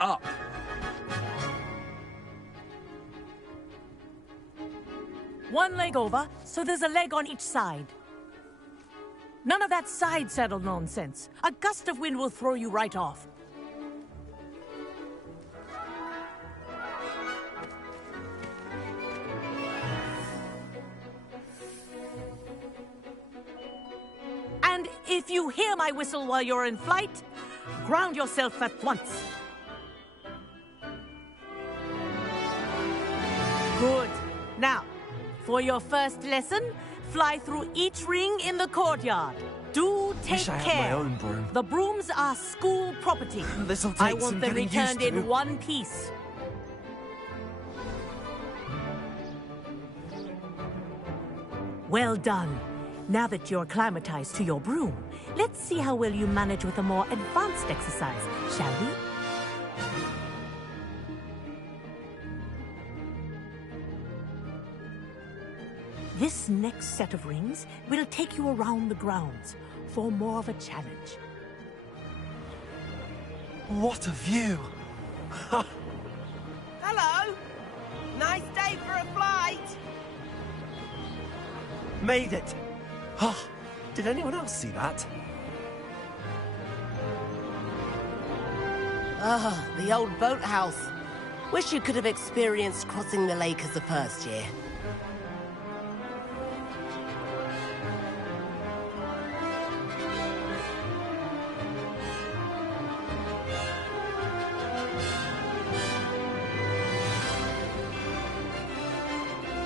up. One leg over, so there's a leg on each side. None of that side saddle nonsense. A gust of wind will throw you right off. And if you hear my whistle while you're in flight, ground yourself at once. Good. Now, for your first lesson, fly through each ring in the courtyard. Do take Wish I care. had my own broom. The brooms are school property. This'll take I some want them getting returned used to. in one piece. Well done. Now that you're acclimatized to your broom, let's see how well you manage with a more advanced exercise, shall we? This next set of rings will take you around the grounds for more of a challenge. What a view! Hello! Nice day for a flight! Made it! Oh, did anyone else see that? Ah, the old boathouse. Wish you could have experienced crossing the lake as a first year.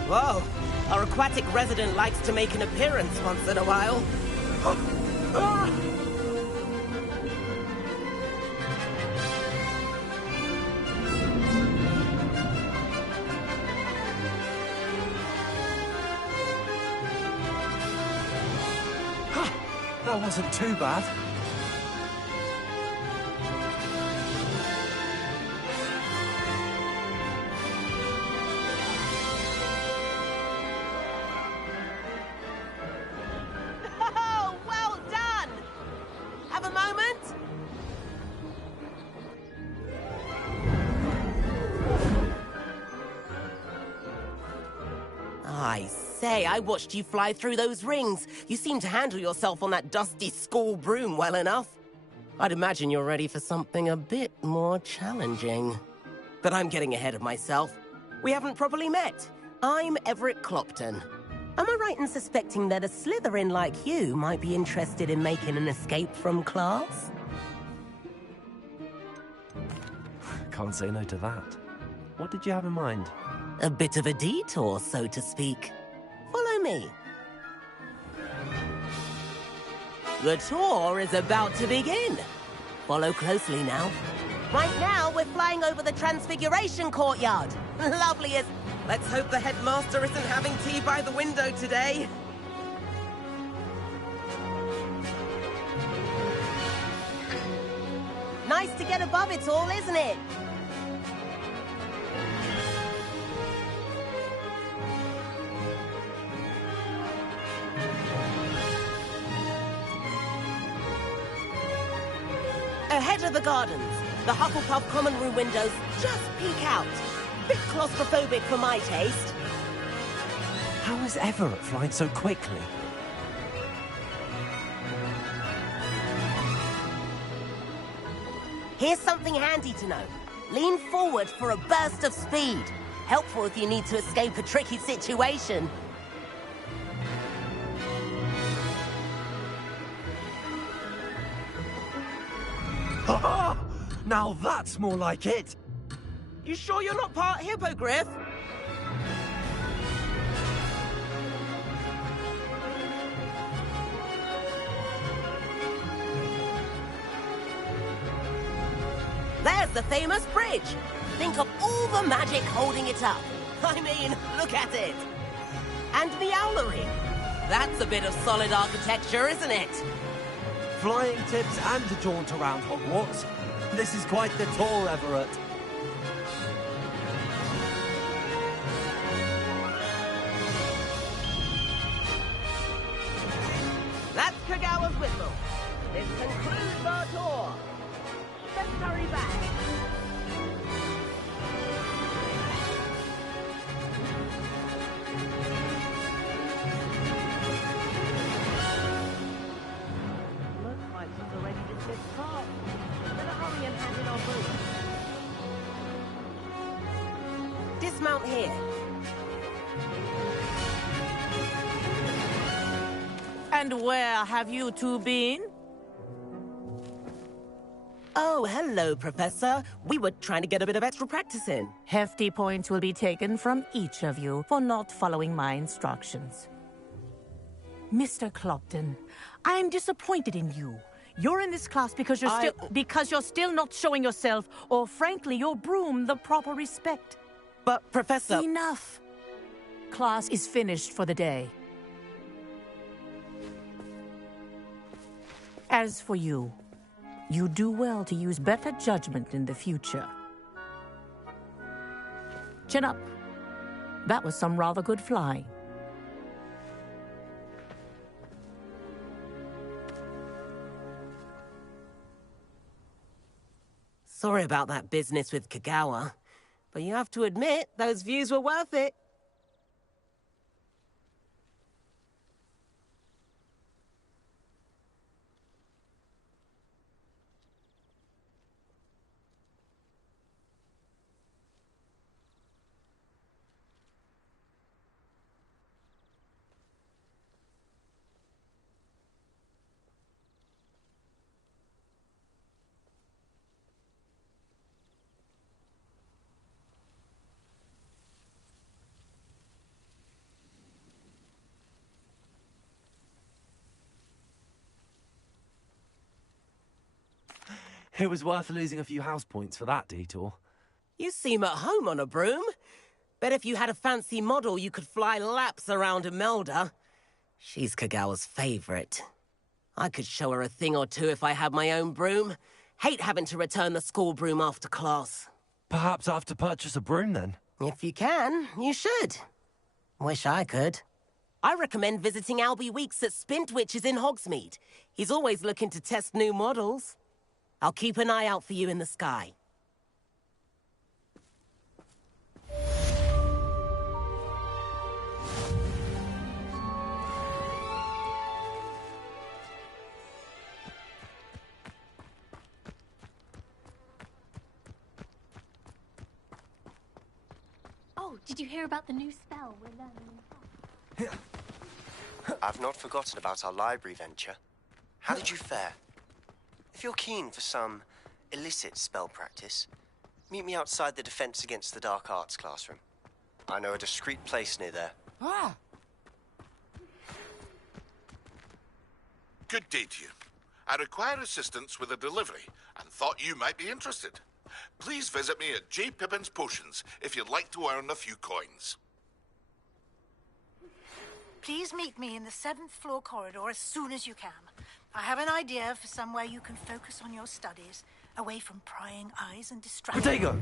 Whoa! Our aquatic resident likes to make an appearance once in a while. That wasn't too bad. Oh, well done! Have a moment? I say, I watched you fly through those rings. You seem to handle yourself on that dusty school broom well enough. I'd imagine you're ready for something a bit more challenging. But I'm getting ahead of myself. We haven't properly met. I'm Everett Clopton. Am I right in suspecting that a Slytherin like you might be interested in making an escape from class? Can't say no to that. What did you have in mind? A bit of a detour, so to speak. Follow me. The tour is about to begin. Follow closely now. Right now, we're flying over the Transfiguration Courtyard. Loveliest. Let's hope the headmaster isn't having tea by the window today. Nice to get above it all, isn't it? Ahead of the gardens, the Hufflepuff common room windows just peek out. Bit claustrophobic for my taste. How is Everett flying so quickly? Here's something handy to know. Lean forward for a burst of speed. Helpful if you need to escape a tricky situation. Ha-ha! Now that's more like it! You sure you're not part hippogriff? There's the famous bridge. Think of all the magic holding it up. I mean, look at it. And the owlery. That's a bit of solid architecture, isn't it? Flying tips and a jaunt around Hogwarts. This is quite the tour, Everett. That's Kagawa's whistle. This concludes our tour. Let's hurry back. and hand in our boots. Dismount here. And where have you two been? Oh, hello, Professor. We were trying to get a bit of extra practice in. Hefty points will be taken from each of you for not following my instructions. Mr. Clopton, I am disappointed in you. You're in this class because you're still not showing yourself, or frankly, your broom the proper respect. But, Professor... Enough. Class is finished for the day. As for you, you do well to use better judgment in the future. Chin up. That was some rather good flying. Sorry about that business with Kagawa, but you have to admit, those views were worth it. It was worth losing a few house points for that detour. You seem at home on a broom. Bet if you had a fancy model, you could fly laps around Imelda. She's Kagawa's favorite. I could show her a thing or two if I had my own broom. Hate having to return the school broom after class. Perhaps I have to purchase a broom then. If you can, you should. Wish I could. I recommend visiting Albie Weeks at Spintwitches in Hogsmeade. He's always looking to test new models. I'll keep an eye out for you in the sky. Oh, did you hear about the new spell we're learning? I've not forgotten about our library venture. How did you fare? If you're keen for some illicit spell practice, meet me outside the Defense Against the Dark Arts classroom. I know a discreet place near there. Ah! Good day to you. I require assistance with a delivery and thought you might be interested. Please visit me at J. Pippin's Potions if you'd like to earn a few coins. Please meet me in the 7th floor corridor as soon as you can. I have an idea for somewhere you can focus on your studies, away from prying eyes and distractions. Protego!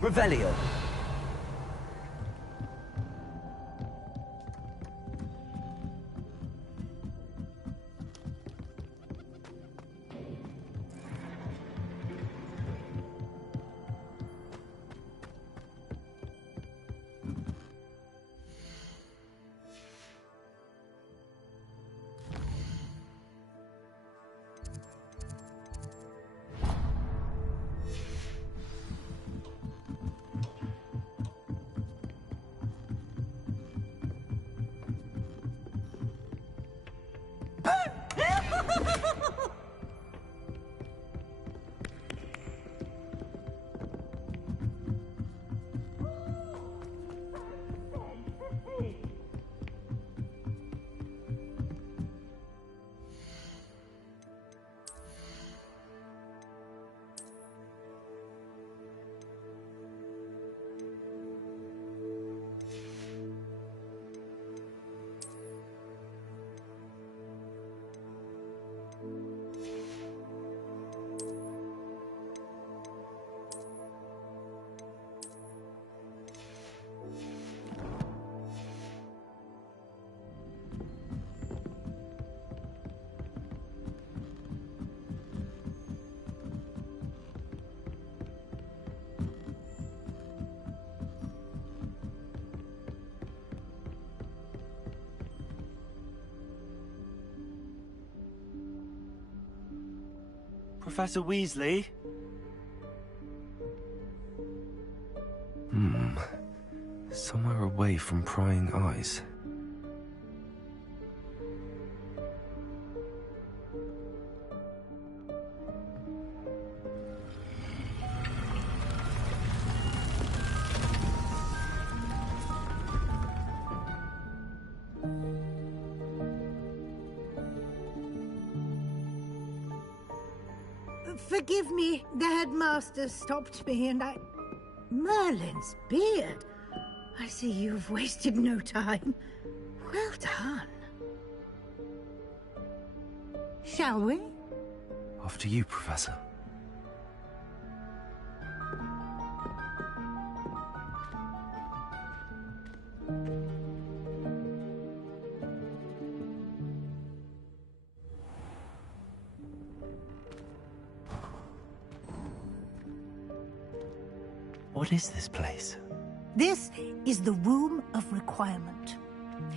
Revelio. Professor Weasley? Somewhere away from prying eyes. Forgive me, the headmaster stopped me and Merlin's beard. I see you've wasted no time. Well done. Shall we? After you, Professor. What is this place? This is the Room of Requirement.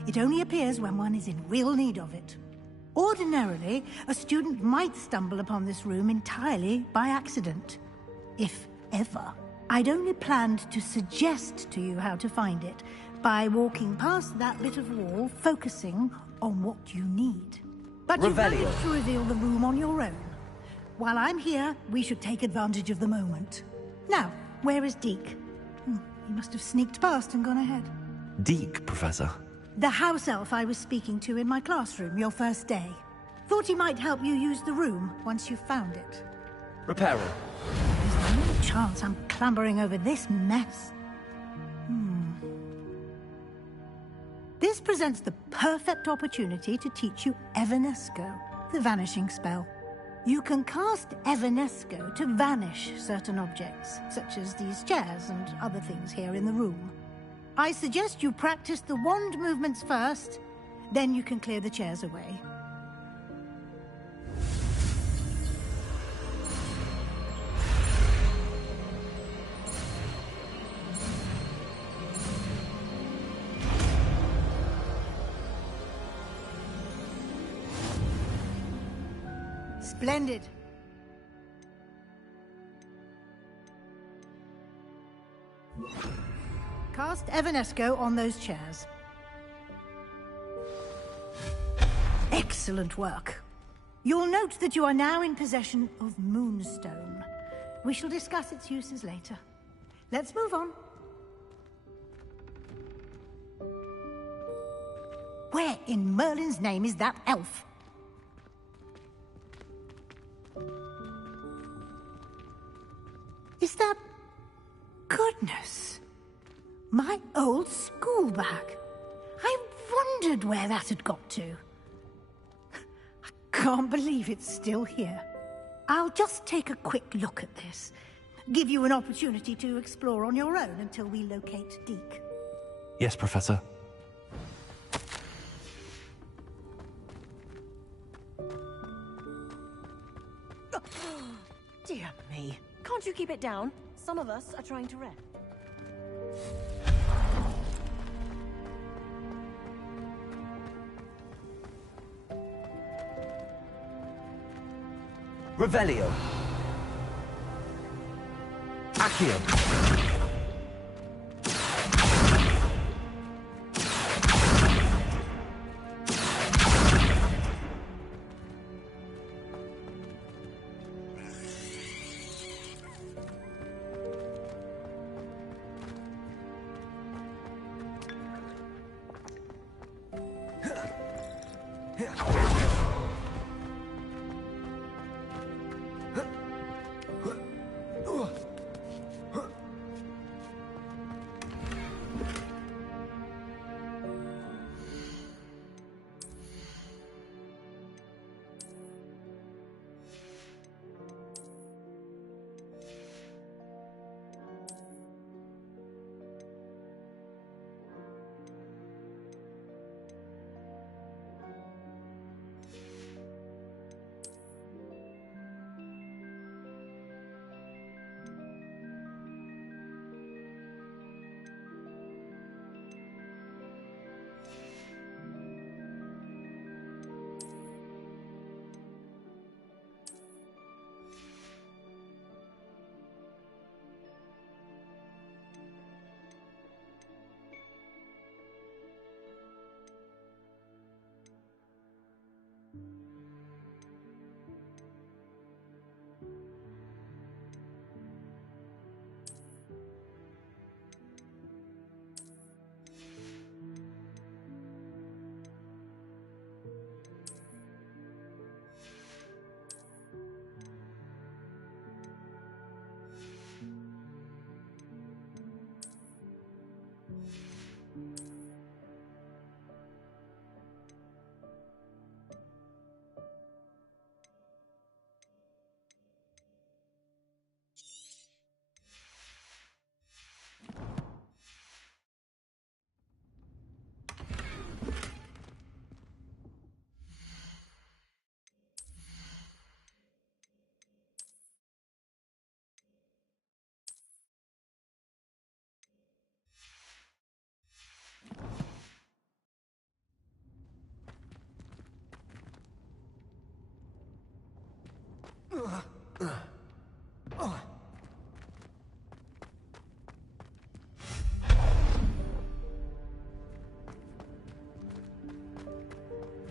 It only appears when one is in real need of it. Ordinarily, a student might stumble upon this room entirely by accident. If ever. I'd only planned to suggest to you how to find it by walking past that bit of wall, focusing on what you need. But you've managed to reveal the room on your own. While I'm here, we should take advantage of the moment. Now, where is Deke? He must have sneaked past and gone ahead. Deke, Professor. The house elf I was speaking to in my classroom your first day. Thought he might help you use the room once you found it. Repairing. There's no chance I'm clambering over this mess. This presents the perfect opportunity to teach you Evanesco, the vanishing spell. You can cast Evanesco to vanish certain objects, such as these chairs and other things here in the room. I suggest you practice the wand movements first, then you can clear the chairs away. Splendid. Cast Evanesco on those chairs. Excellent work. You'll note that you are now in possession of Moonstone. We shall discuss its uses later. Let's move on. Where in Merlin's name is that elf? Is that... Goodness! My old school bag. I wondered where that had got to. I can't believe it's still here. I'll just take a quick look at this. Give you an opportunity to explore on your own until we locate Deke. Yes, Professor. Dear me. Can't you keep it down? Some of us are trying to rest. Revelio. Accio.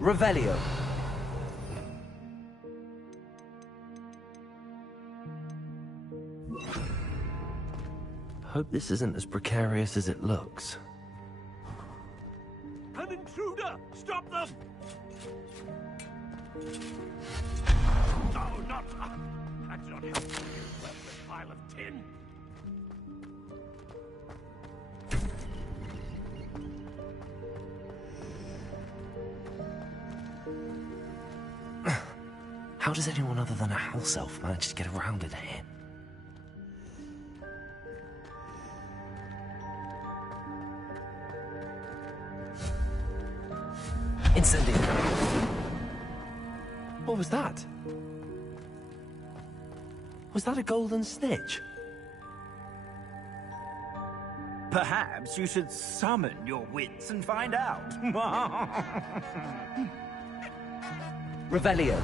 Revelio. Hope this isn't as precarious as it looks. An intruder! Stop them! No, not... That's not helpful, you worthless pile of tin! How does anyone other than a house elf manage to get around in here? Incendio! What was that? Was that a golden snitch? Perhaps you should summon your wits and find out. Revelio.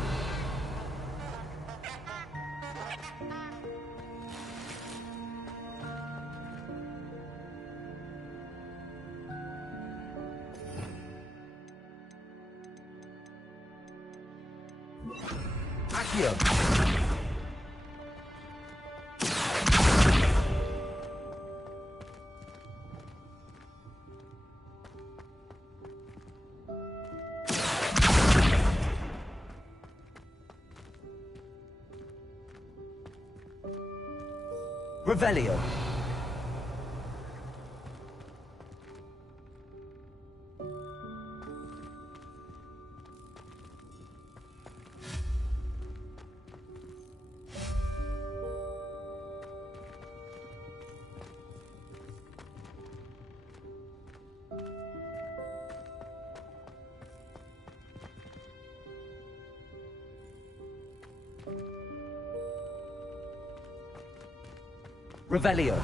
Accio. Revelio. Revelio.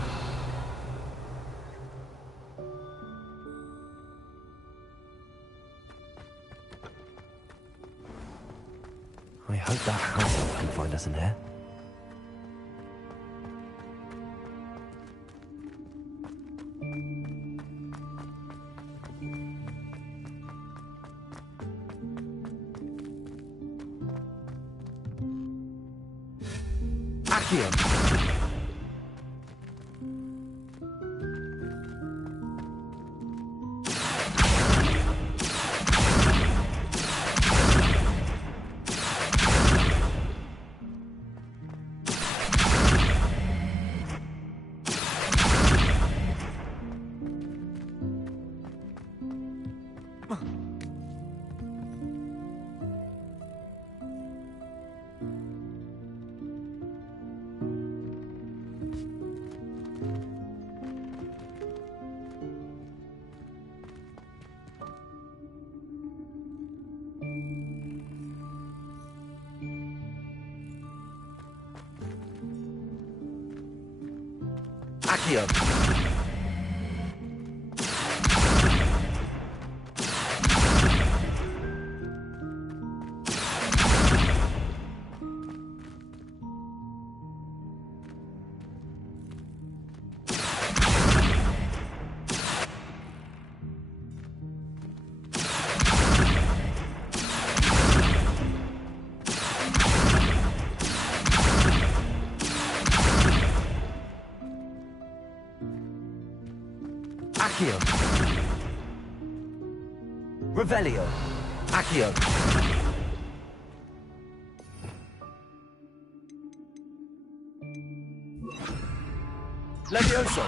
I hope that house elf can find us in here. Accio. Accio. Accio. Revelio. Accio. Levioso.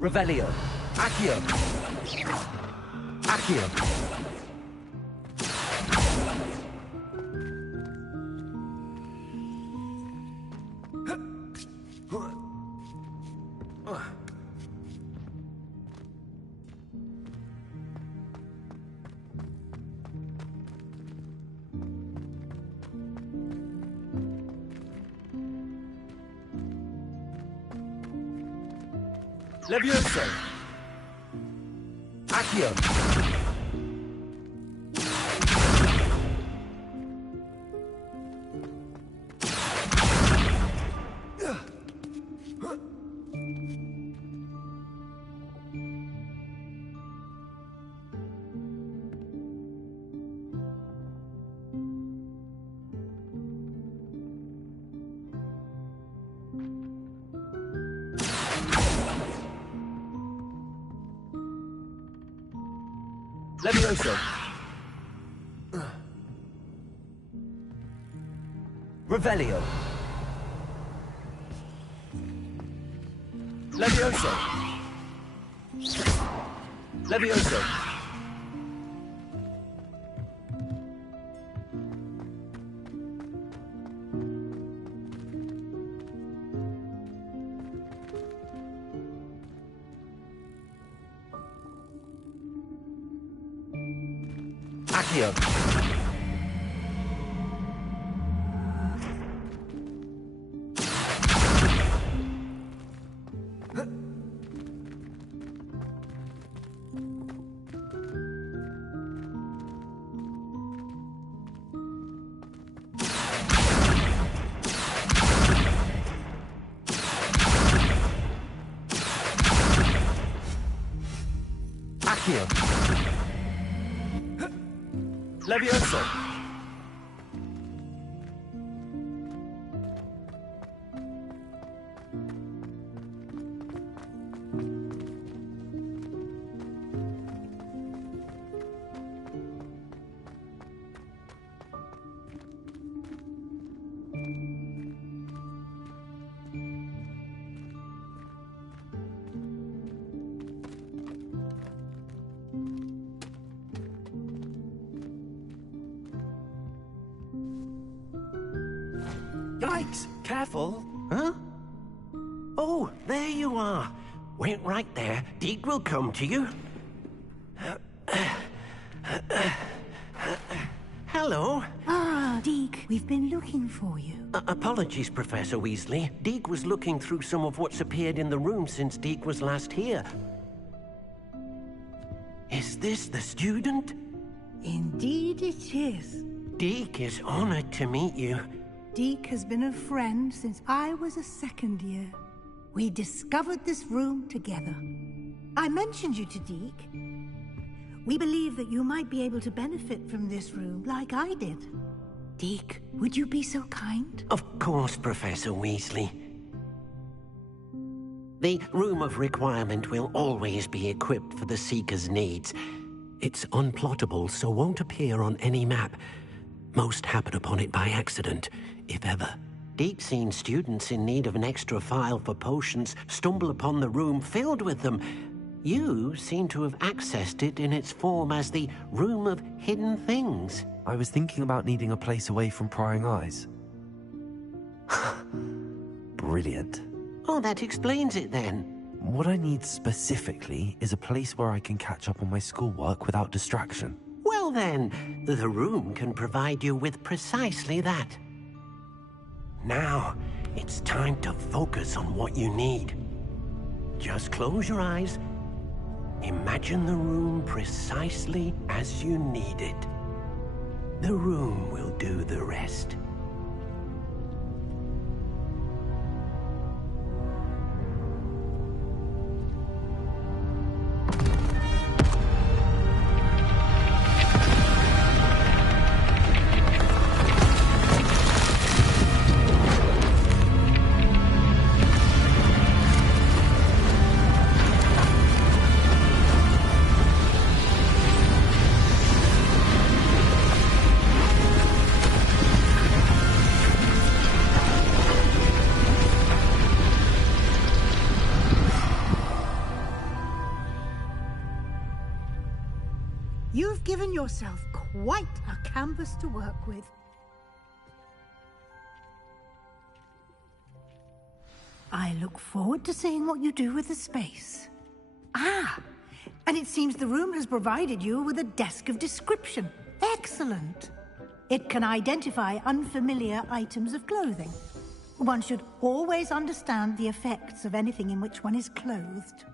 Revelio. Accio. Accio. Levioso. Accio. Levioso. Revelio. Levioso. Levioso. Accio. Accio. Levioso. Yikes! Careful! Huh? Oh, there you are. Wait right there. Deke will come to you. Hello. Ah, Deke, we've been looking for you. Apologies, Professor Weasley. Deke was looking through some of what's appeared in the room since Deke was last here. Is this the student? Indeed it is. Deke is honored to meet you. Deke has been a friend since I was a second year. We discovered this room together. I mentioned you to Deke. We believe that you might be able to benefit from this room like I did. Deke, would you be so kind? Of course, Professor Weasley. The Room of Requirement will always be equipped for the Seeker's needs. It's unplottable, so won't appear on any map. Most happen upon it by accident, if ever. Deke's seen students in need of an extra file for potions stumble upon the room filled with them. You seem to have accessed it in its form as the Room of Hidden Things. I was thinking about needing a place away from prying eyes. Brilliant. Oh, that explains it then. What I need specifically is a place where I can catch up on my schoolwork without distraction. Well then, the room can provide you with precisely that. Now, it's time to focus on what you need. Just close your eyes. Imagine the room precisely as you need it. The room will do the rest. You've given yourself quite a canvas to work with. I look forward to seeing what you do with the space. Ah, and it seems the room has provided you with a desk of description. Excellent. It can identify unfamiliar items of clothing. One should always understand the effects of anything in which one is clothed.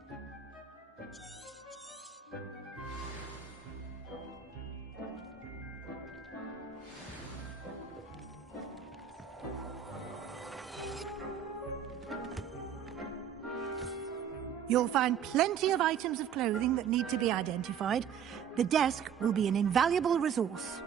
You'll find plenty of items of clothing that need to be identified. The desk will be an invaluable resource.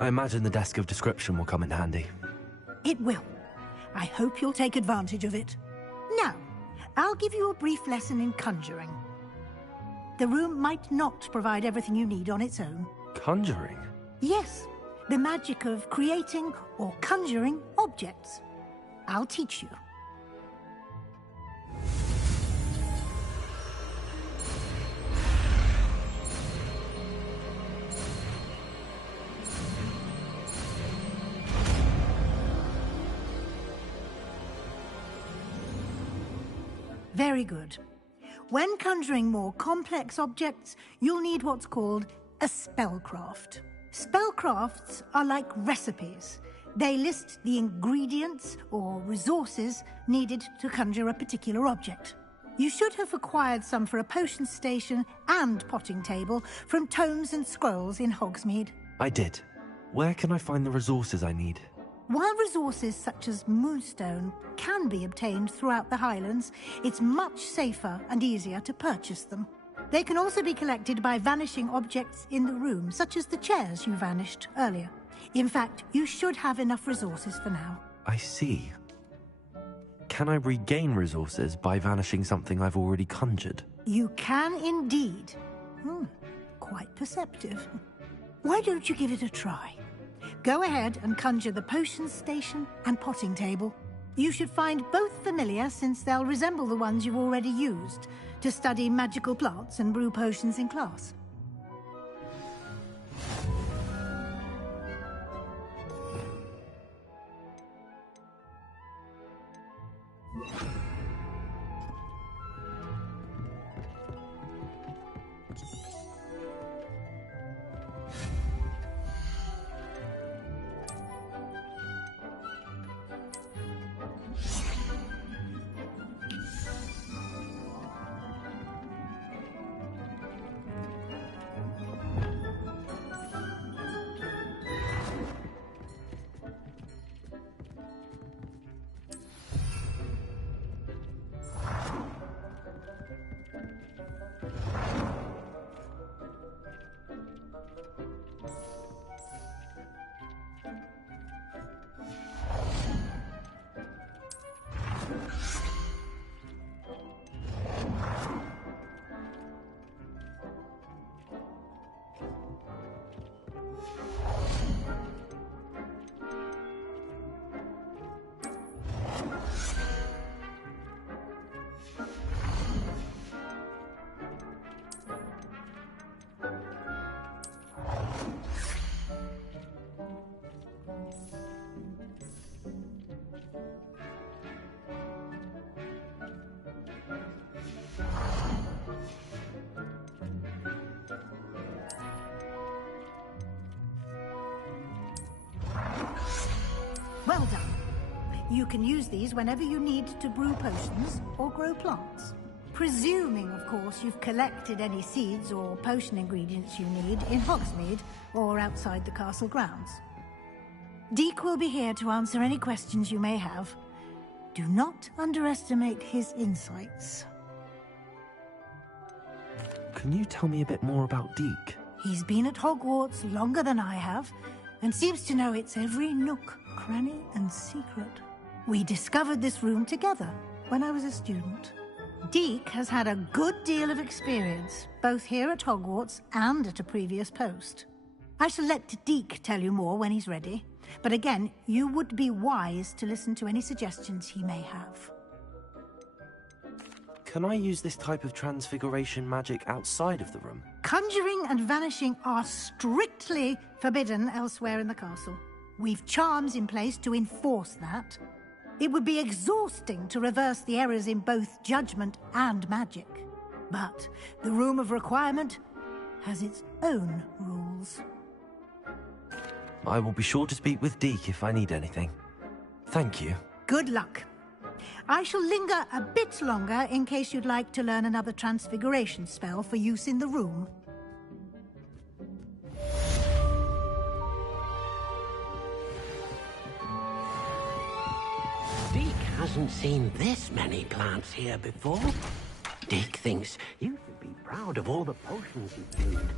I imagine the desk of description will come in handy. It will. I hope you'll take advantage of it. Now, I'll give you a brief lesson in conjuring. The room might not provide everything you need on its own. Conjuring? Yes, the magic of creating or conjuring objects. I'll teach you. Very good. When conjuring more complex objects, you'll need what's called a spellcraft. Spellcrafts are like recipes. They list the ingredients or resources needed to conjure a particular object. You should have acquired some for a potion station and potting table from tomes and scrolls in Hogsmeade. I did. Where can I find the resources I need? While resources such as moonstone can be obtained throughout the Highlands, it's much safer and easier to purchase them. They can also be collected by vanishing objects in the room, such as the chairs you vanished earlier. In fact, you should have enough resources for now. I see. Can I regain resources by vanishing something I've already conjured? You can indeed. Quite perceptive. Why don't you give it a try? Go ahead and conjure the potion station and potting table. You should find both familiar, since they'll resemble the ones you've already used to study magical plants and brew potions in class. Well done. You can use these whenever you need to brew potions or grow plants. Presuming, of course, you've collected any seeds or potion ingredients you need in Hogsmeade or outside the castle grounds. Deek will be here to answer any questions you may have. Do not underestimate his insights. Can you tell me a bit more about Deek? He's been at Hogwarts longer than I have, and seems to know its every nook, cranny, and secret. We discovered this room together when I was a student. Deek has had a good deal of experience, both here at Hogwarts and at a previous post. I shall let Deek tell you more when he's ready, but again, you would be wise to listen to any suggestions he may have. Can I use this type of transfiguration magic outside of the room? Conjuring and vanishing are strictly forbidden elsewhere in the castle. We've charms in place to enforce that. It would be exhausting to reverse the errors in both judgment and magic. But the Room of Requirement has its own rules. I will be sure to speak with Deek if I need anything. Thank you. Good luck. I shall linger a bit longer in case you'd like to learn another transfiguration spell for use in the room. Deek hasn't seen this many plants here before. Deek thinks you should be proud of all the potions you've made.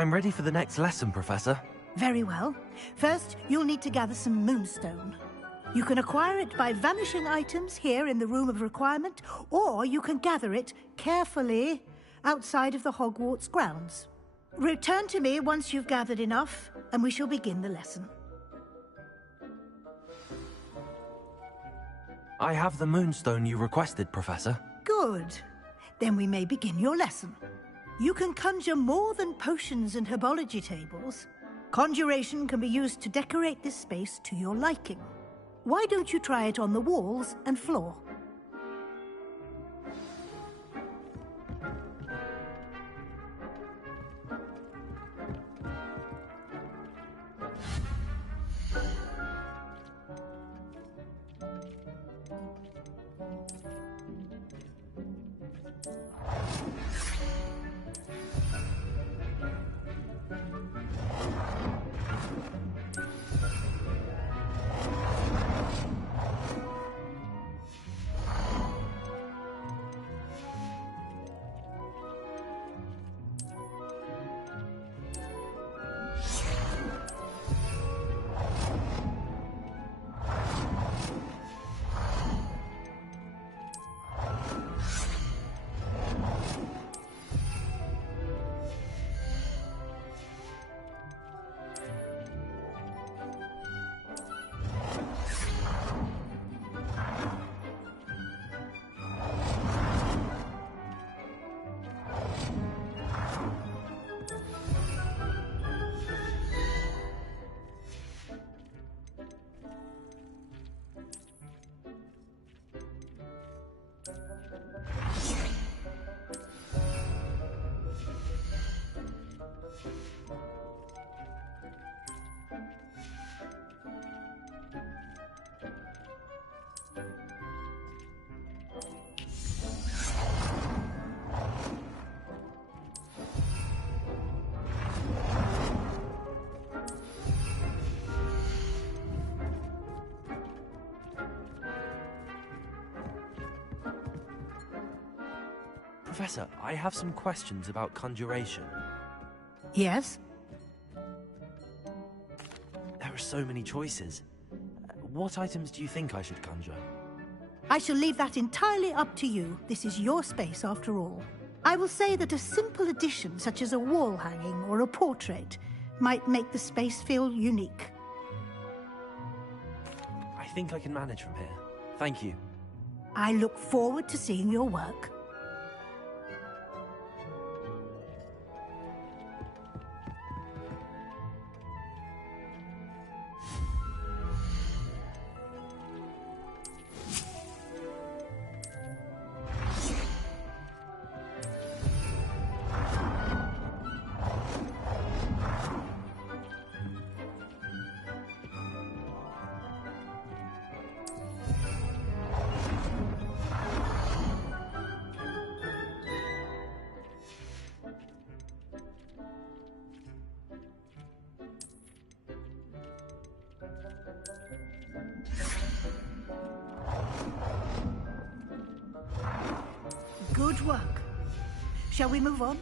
I'm ready for the next lesson, Professor. Very well. First, you'll need to gather some moonstone. You can acquire it by vanishing items here in the Room of Requirement, or you can gather it carefully outside of the Hogwarts grounds. Return to me once you've gathered enough, and we shall begin the lesson. I have the moonstone you requested, Professor. Good. Then we may begin your lesson. You can conjure more than potions and herbology tables. Conjuration can be used to decorate this space to your liking. Why don't you try it on the walls and floor? Professor, I have some questions about conjuration. Yes? There are so many choices. What items do you think I should conjure? I shall leave that entirely up to you. This is your space, after all. I will say that a simple addition, such as a wall hanging or a portrait, might make the space feel unique. I think I can manage from here. Thank you. I look forward to seeing your work. Good work. Shall we move on?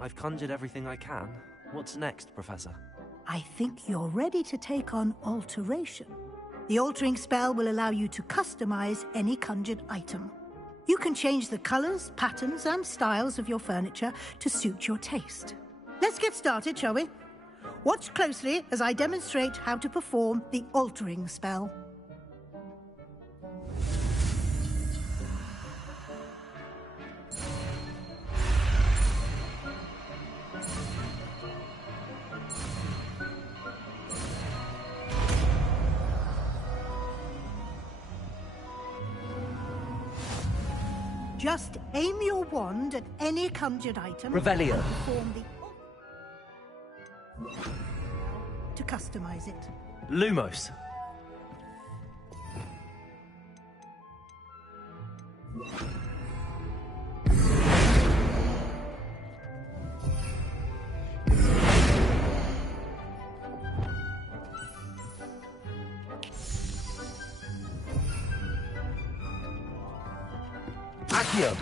I've conjured everything I can. What's next, Professor? I think you're ready to take on alteration. The altering spell will allow you to customize any conjured item. You can change the colors, patterns, and styles of your furniture to suit your taste. Let's get started, shall we? Watch closely as I demonstrate how to perform the altering spell. Just aim your wand at any conjured item. Revelio. Perform to customize it. Lumos. Here.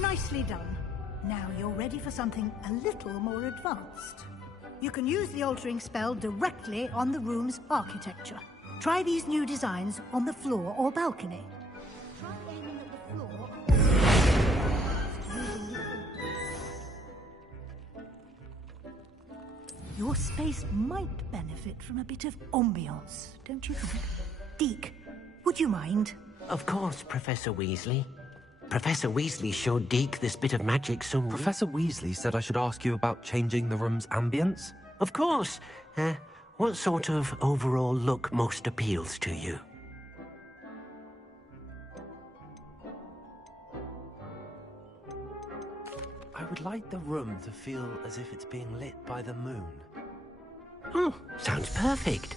Nicely done. Now you're ready for something a little more advanced. You can use the altering spell directly on the room's architecture. Try these new designs on the floor or balcony. Try aiming at the floor Your space might benefit from a bit of ambiance, don't you think? Deke, would you mind? Of course, Professor Weasley. Professor Weasley showed Deke this bit of magic so... Professor Weasley said I should ask you about changing the room's ambience? Of course. What sort of overall look most appeals to you? I would like the room to feel as if it's being lit by the moon. Oh, sounds perfect.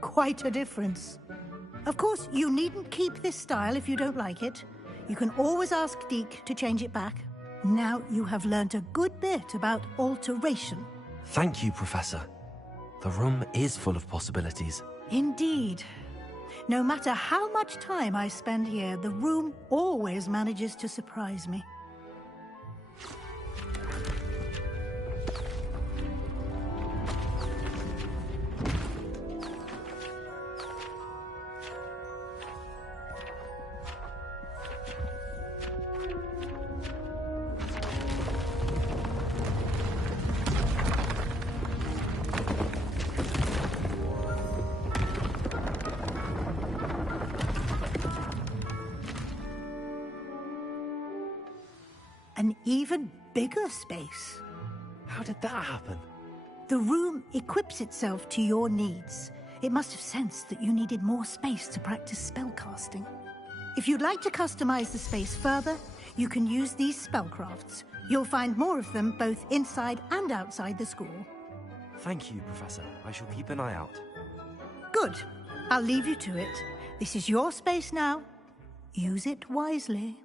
Quite a difference. Of course, you needn't keep this style if you don't like it. You can always ask Deke to change it back. Now you have learnt a good bit about alteration. Thank you, Professor. The room is full of possibilities. Indeed. No matter how much time I spend here, the room always manages to surprise me. an even bigger space. How did that happen? The room equips itself to your needs. It must have sensed that you needed more space to practice spellcasting. If you'd like to customize the space further, you can use these spellcrafts. You'll find more of them both inside and outside the school. Thank you, Professor. I shall keep an eye out. Good. I'll leave you to it. This is your space now. Use it wisely.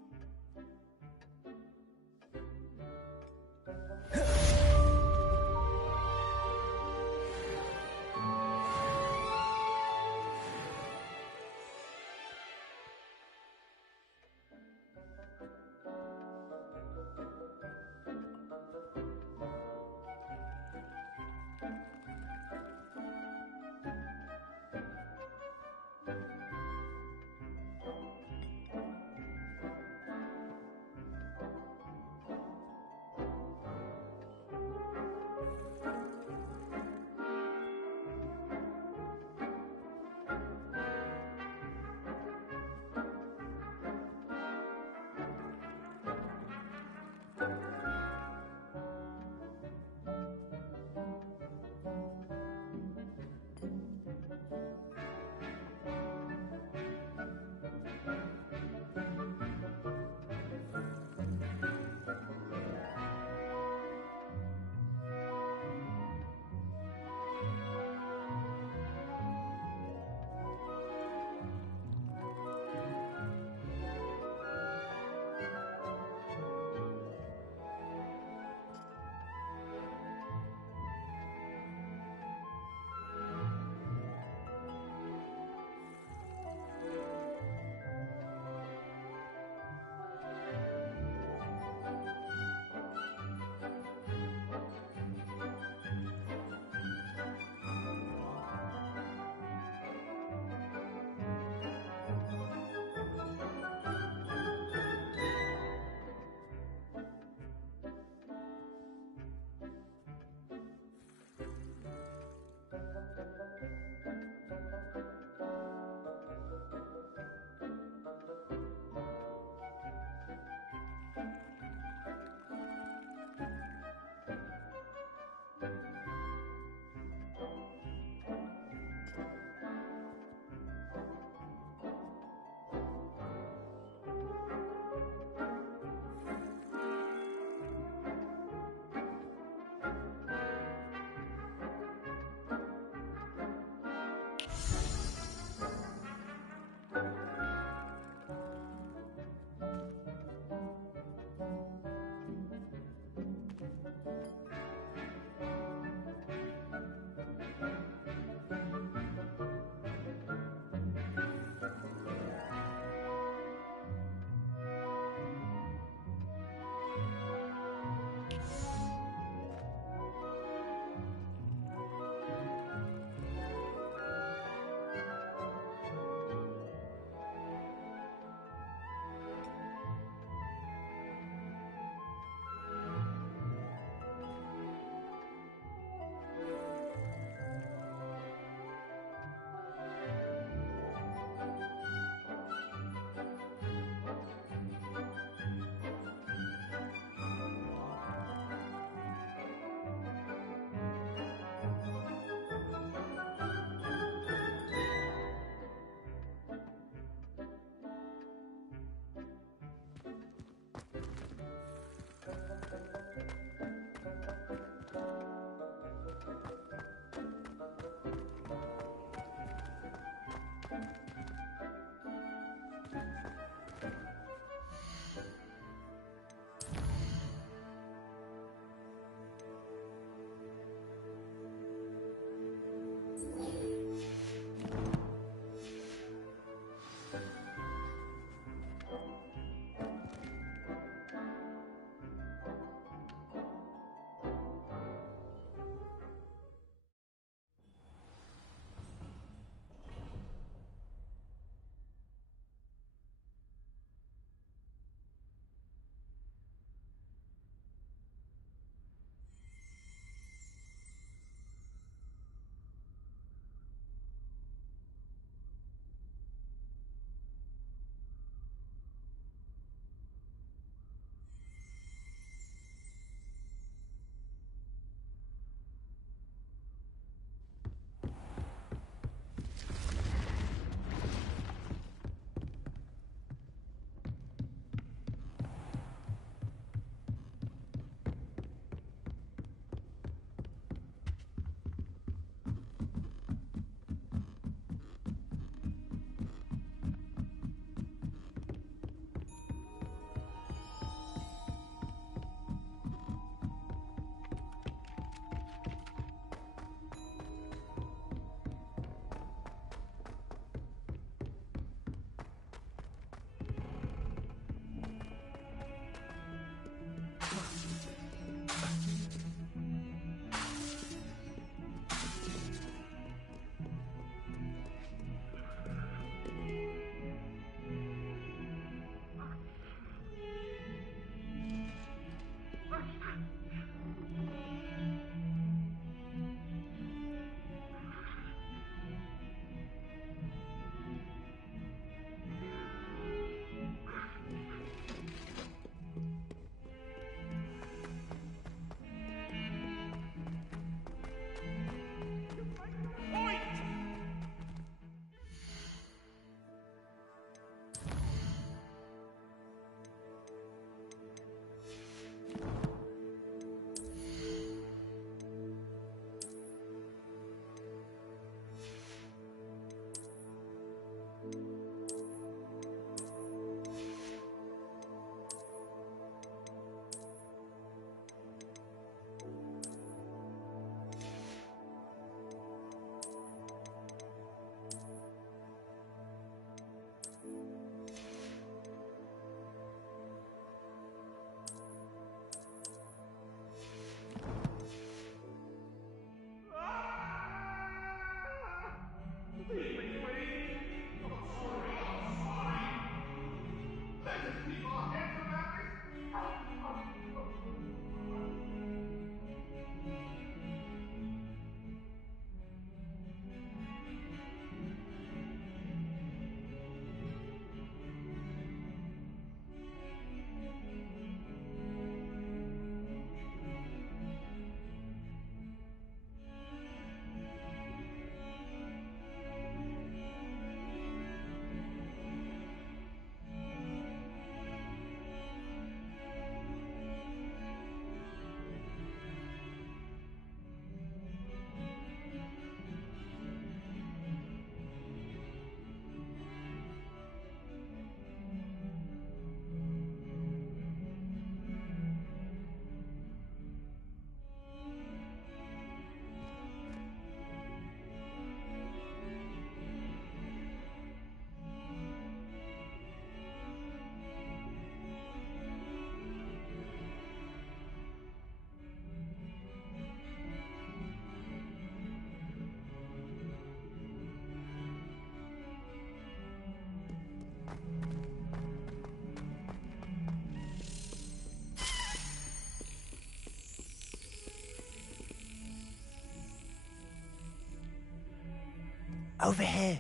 Over here.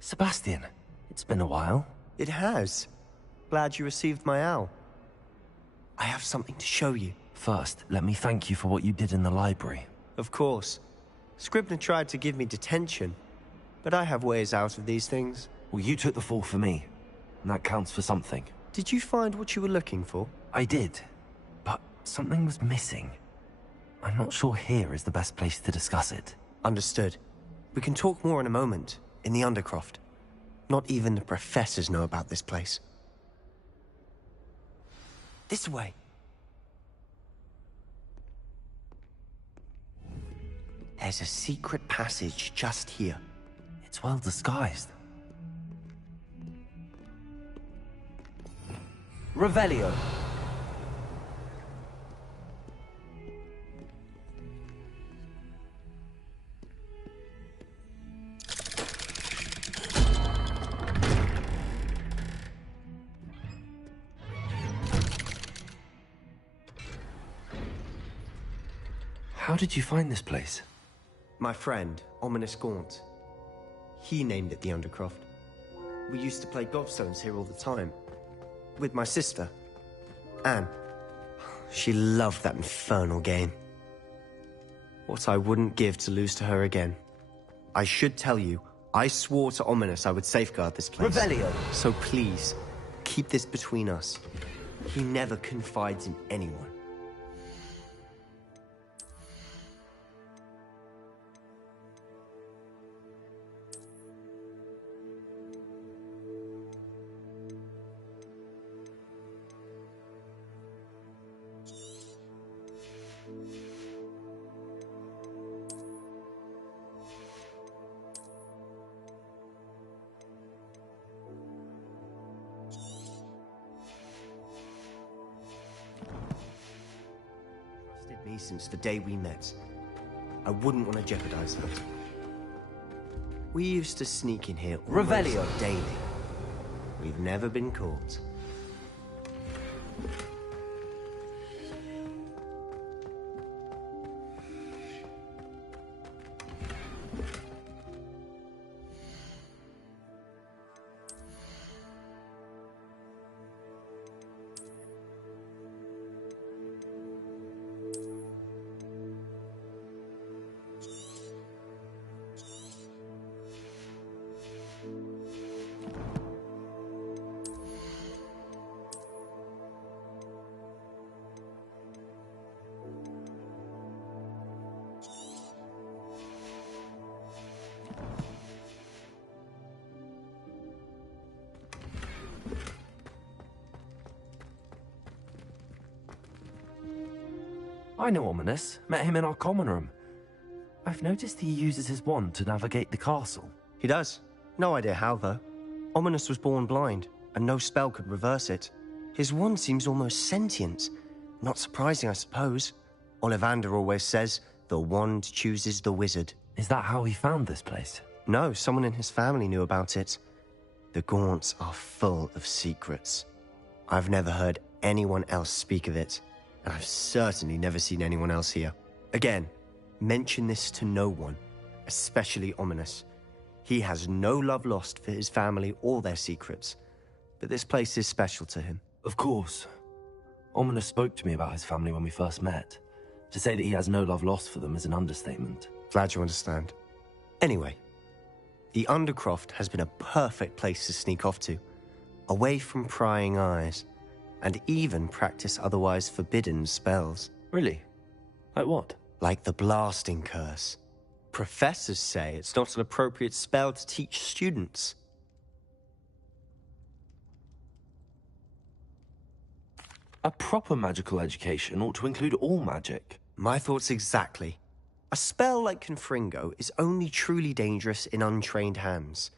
Sebastian, it's been a while. It has. Glad you received my owl. I have something to show you. First, let me thank you for what you did in the library. Of course. Scribner tried to give me detention, but I have ways out of these things. Well, you took the fall for me, and that counts for something. Did you find what you were looking for? I did, but something was missing. I'm not sure here is the best place to discuss it. Understood. We can talk more in a moment, in the Undercroft. Not even the professors know about this place. This way. There's a secret passage just here. It's well disguised. Revelio. How did you find this place? My friend, Ominous Gaunt. He named it the Undercroft. We used to play gobstones here all the time. With my sister, Anne. She loved that infernal game. What I wouldn't give to lose to her again. I should tell you, I swore to Ominous I would safeguard this place. Revelio! So please, keep this between us. He never confides in anyone. Me since the day we met. I wouldn't want to jeopardize that. We used to sneak in here Revelio daily. We've never been caught. I know Ominous. Met him in our common room. I've noticed he uses his wand to navigate the castle. He does. No idea how, though. Ominous was born blind, and no spell could reverse it. His wand seems almost sentient. Not surprising, I suppose. Ollivander always says, the wand chooses the wizard. Is that how he found this place? No, someone in his family knew about it. The Gaunts are full of secrets. I've never heard anyone else speak of it. And I've certainly never seen anyone else here. Again, mention this to no one, especially Ominous. He has no love lost for his family or their secrets, but this place is special to him. Of course. Ominous spoke to me about his family when we first met. To say that he has no love lost for them is an understatement. Glad you understand. Anyway, the Undercroft has been a perfect place to sneak off to, away from prying eyes, and even practice otherwise forbidden spells. Really? Like what? Like the blasting curse. Professors say it's not an appropriate spell to teach students. A proper magical education ought to include all magic. My thoughts exactly. A spell like Confringo is only truly dangerous in untrained hands.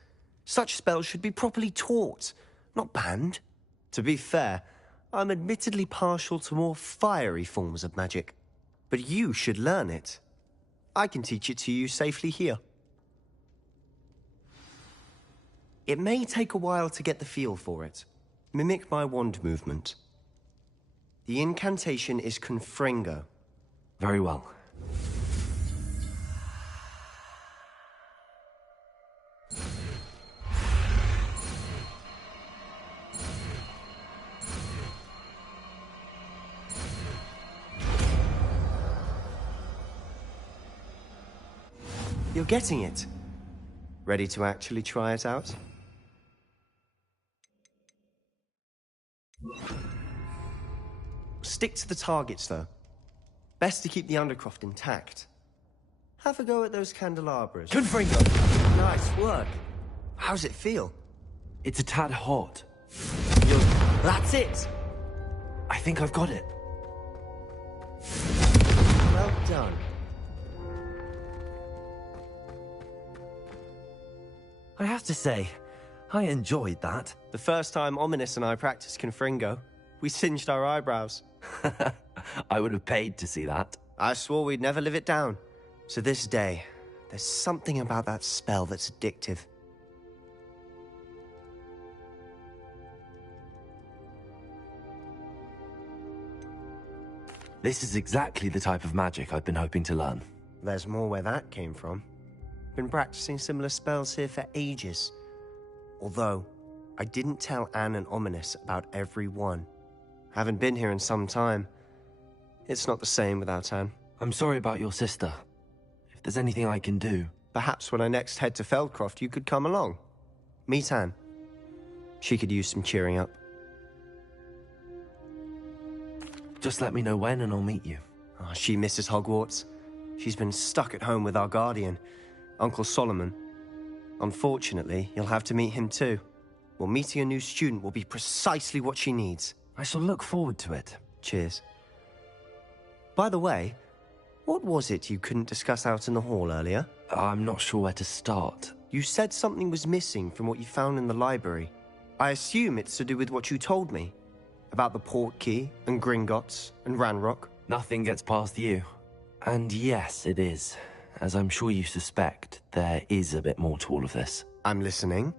Such spells should be properly taught, not banned. To be fair, I'm admittedly partial to more fiery forms of magic, but you should learn it. I can teach it to you safely here. It may take a while to get the feel for it. Mimic my wand movement. The incantation is Confringo. Very well. You're getting it. Ready to actually try it out? Stick to the targets, though. Best to keep the Undercroft intact. Have a go at those candelabras. Confringo! Nice work. How's it feel? It's a tad hot. That's it! I think I've got it. Well done. I have to say, I enjoyed that. The first time Ominous and I practiced Confringo, we singed our eyebrows. I would have paid to see that. I swore we'd never live it down. To this day, there's something about that spell that's addictive. This is exactly the type of magic I've been hoping to learn. There's more where that came from. Been practicing similar spells here for ages. Although, I didn't tell Anne and Ominous about every one. Haven't been here in some time. It's not the same without Anne. I'm sorry about your sister. If there's anything I can do... Perhaps when I next head to Feldcroft, you could come along. Meet Anne. She could use some cheering up. Just let me know when and I'll meet you. Oh, she misses Hogwarts. She's been stuck at home with our guardian, Uncle Solomon. Unfortunately, you'll have to meet him too. Well, meeting a new student will be precisely what she needs. I shall look forward to it. Cheers. By the way, what was it you couldn't discuss out in the hall earlier? I'm not sure where to start. You said something was missing from what you found in the library. I assume it's to do with what you told me. About the Portkey, and Gringotts, and Ranrock. Nothing gets past you. And yes, it is. As I'm sure you suspect, there is a bit more to all of this. I'm listening.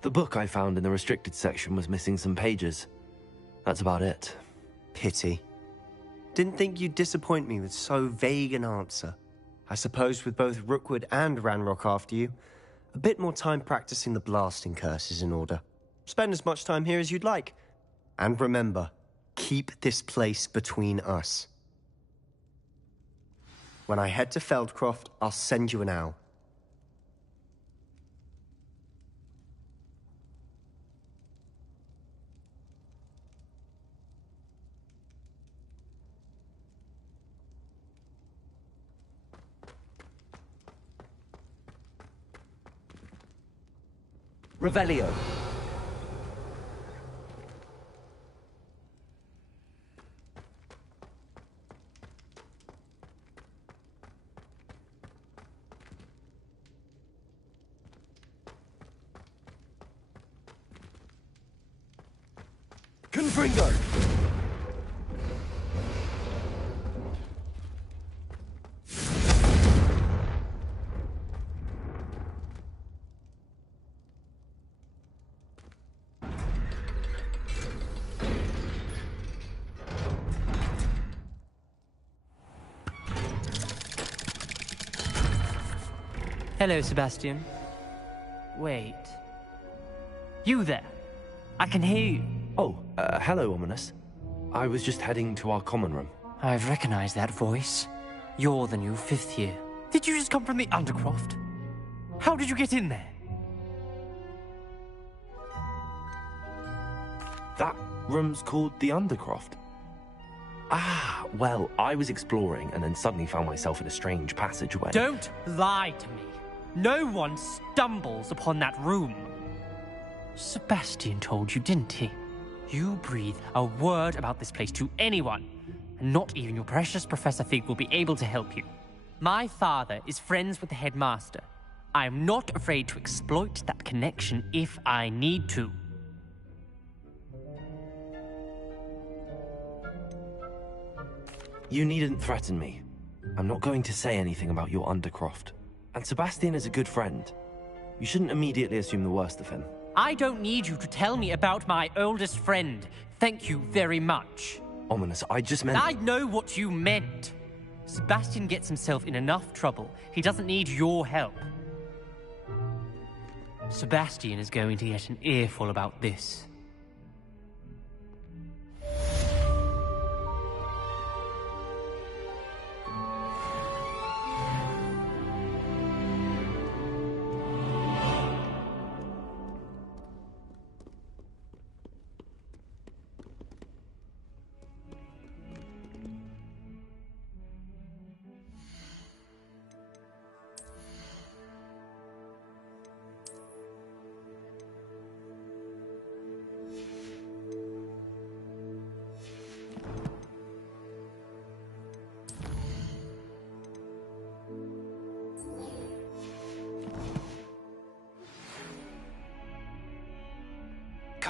The book I found in the restricted section was missing some pages. That's about it. Pity. Didn't think you'd disappoint me with so vague an answer. I suppose with both Rookwood and Ranrock after you, a bit more time practicing the blasting curse is in order. Spend as much time here as you'd like. And remember, keep this place between us. When I head to Feldcroft, I'll send you an owl. Revelio. Confringo. Hello, Sebastian. Wait. You there? I can hear you. Oh, hello, Ominous. I was just heading to our common room. I've recognized that voice. You're the new 5th year. Did you just come from the Undercroft? How did you get in there? That room's called the Undercroft. Ah, well, I was exploring and then suddenly found myself in a strange passageway. Don't lie to me. No one stumbles upon that room. Sebastian told you, didn't he? You breathe a word about this place to anyone, and not even your precious Professor Fig will be able to help you. My father is friends with the headmaster. I am not afraid to exploit that connection if I need to. You needn't threaten me. I'm not going to say anything about your Undercroft. And Sebastian is a good friend. You shouldn't immediately assume the worst of him. I don't need you to tell me about my oldest friend. Thank you very much. Ominous, I just meant... I know what you meant. Sebastian gets himself in enough trouble. He doesn't need your help. Sebastian is going to get an earful about this.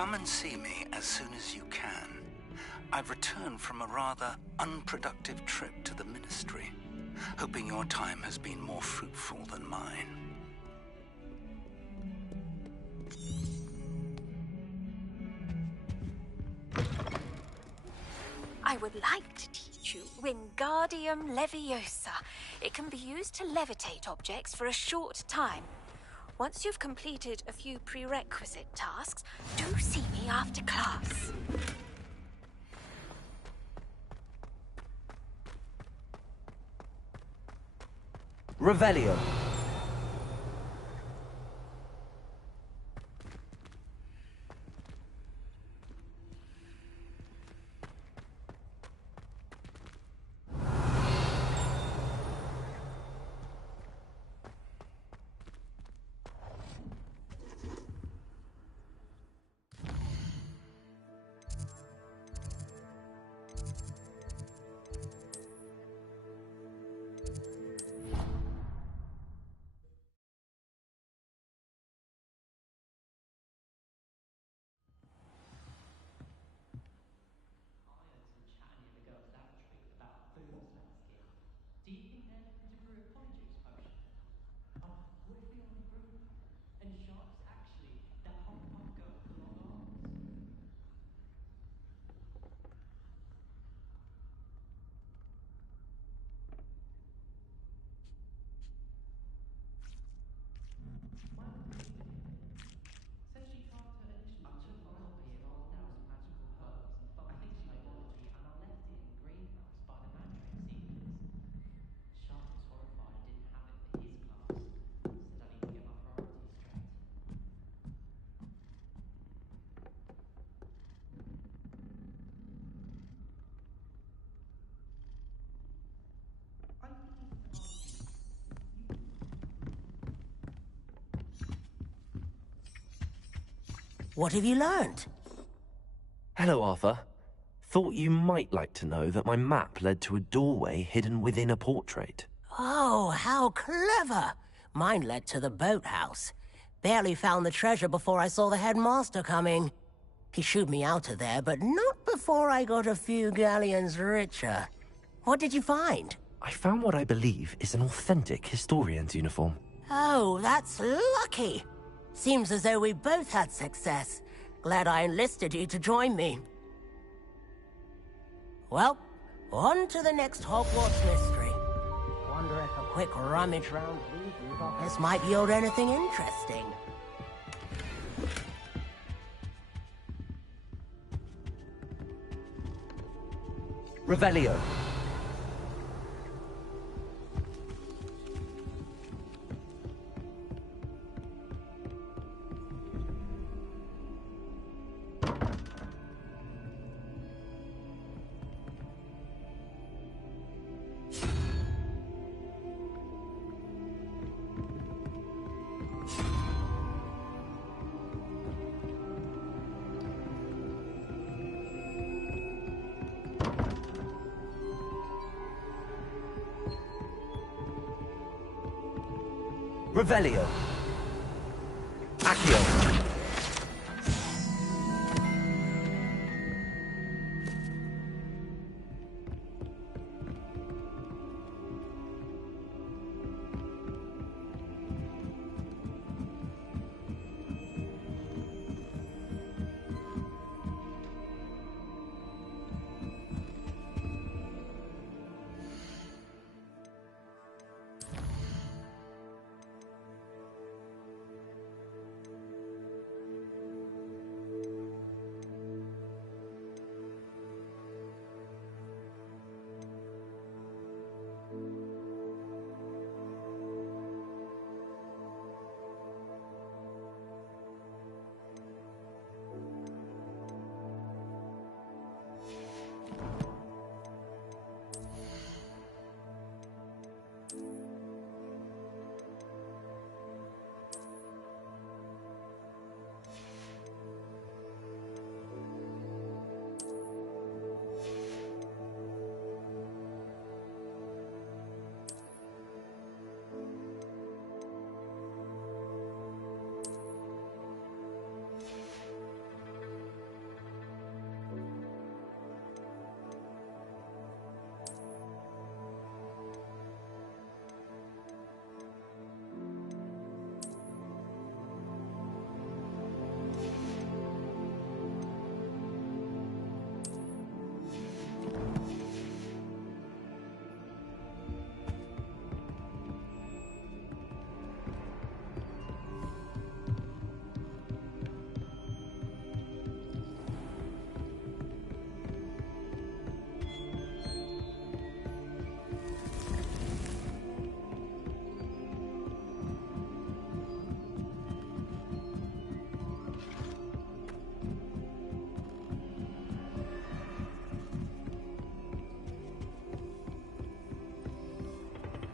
Come and see me as soon as you can. I've returned from a rather unproductive trip to the Ministry, hoping your time has been more fruitful than mine. I would like to teach you Wingardium Leviosa. It can be used to levitate objects for a short time. Once you've completed a few prerequisite tasks, do see me after class. Revelio. Do you think they're looking to brew a polyjuice potion? Oh, what if we already brewed one? And Sharp's actually that Hufflepuff girl with the long arms? My uncle Peter came in. Says she carved her initials into a copy of 1,000 magical herbs. I think she did biology, and I left it in grade maps by the mandrake seedlings. Sharp was horrified I didn't have it for his class. Said I need to get my priorities straight. I need to ask you. What have you learned? Hello, Arthur. Thought you might like to know that my map led to a doorway hidden within a portrait. Oh, how clever! Mine led to the boathouse. Barely found the treasure before I saw the headmaster coming. He shooed me out of there, but not before I got a few galleons richer. What did you find? I found what I believe is an authentic historian's uniform. Oh, that's lucky. Seems as though we both had success. Glad I enlisted you to join me. Well, on to the next Hogwarts mystery. Wonder if a quick rummage round Weasley's office might yield anything interesting. Revelio. Revelio. Accio.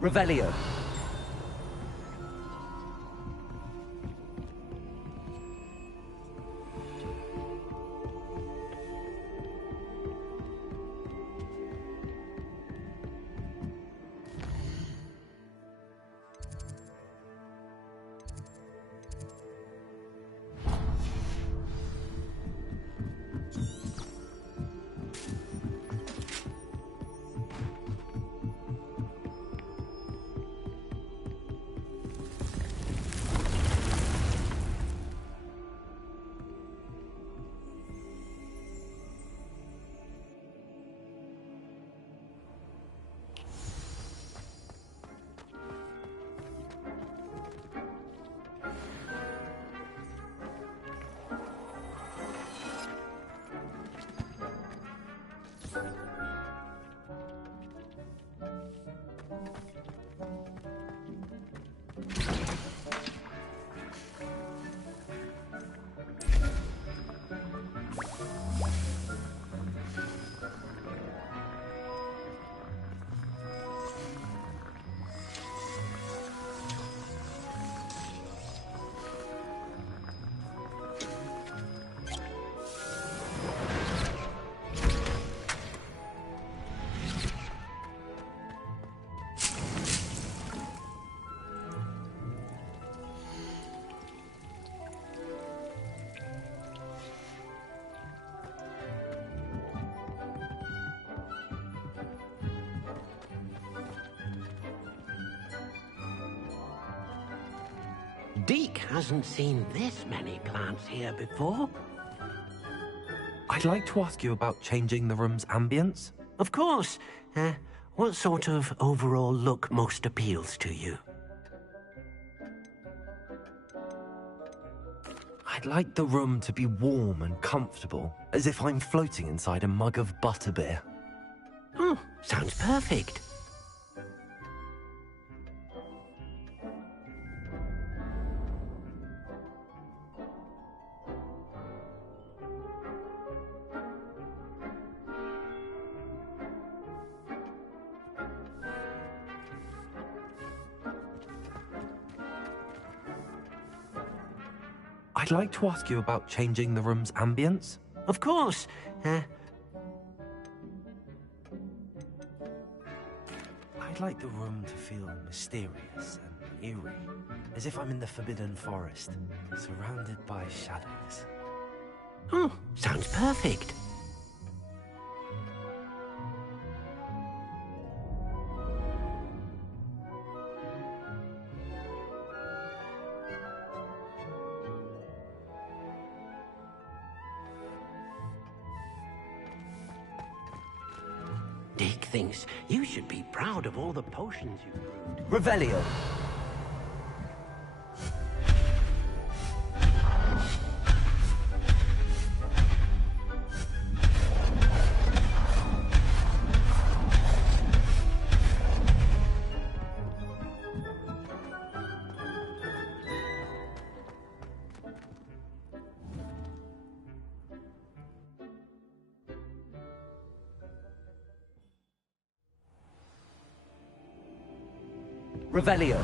Revelio. Deke hasn't seen this many plants here before. I'd like to ask you about changing the room's ambience. Of course. What sort of overall look most appeals to you? I'd like the room to be warm and comfortable, as if I'm floating inside a mug of butterbeer. Oh, sounds perfect. I'd like to ask you about changing the room's ambience. Of course. I'd like the room to feel mysterious and eerie, as if I'm in the Forbidden Forest, surrounded by shadows. Oh, sounds perfect. Deke thinks you should be proud of all the potions you've brewed. Revelio. Revelio.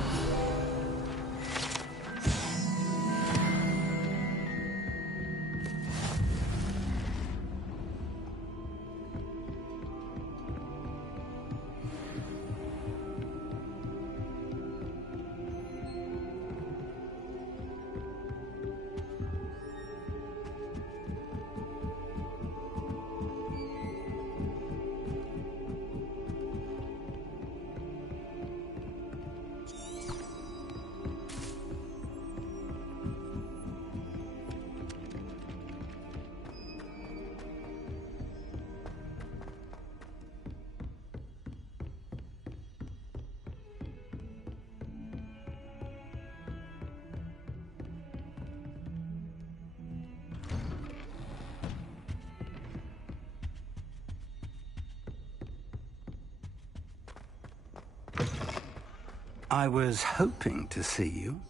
I was hoping to see you.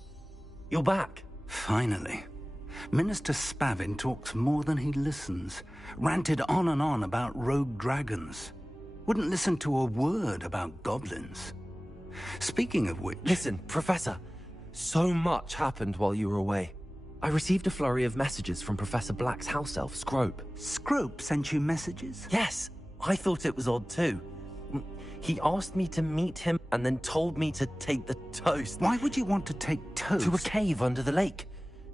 You're back. Finally. Minister Spavin talks more than he listens. Ranted on and on about rogue dragons. Wouldn't listen to a word about goblins. Speaking of which... Listen, Professor. So much happened while you were away. I received a flurry of messages from Professor Black's house elf, Scrope. Scrope sent you messages? Yes, I thought it was odd too. He asked me to meet him and then told me to take the toast. Why would you want to take toast? To a cave under the lake.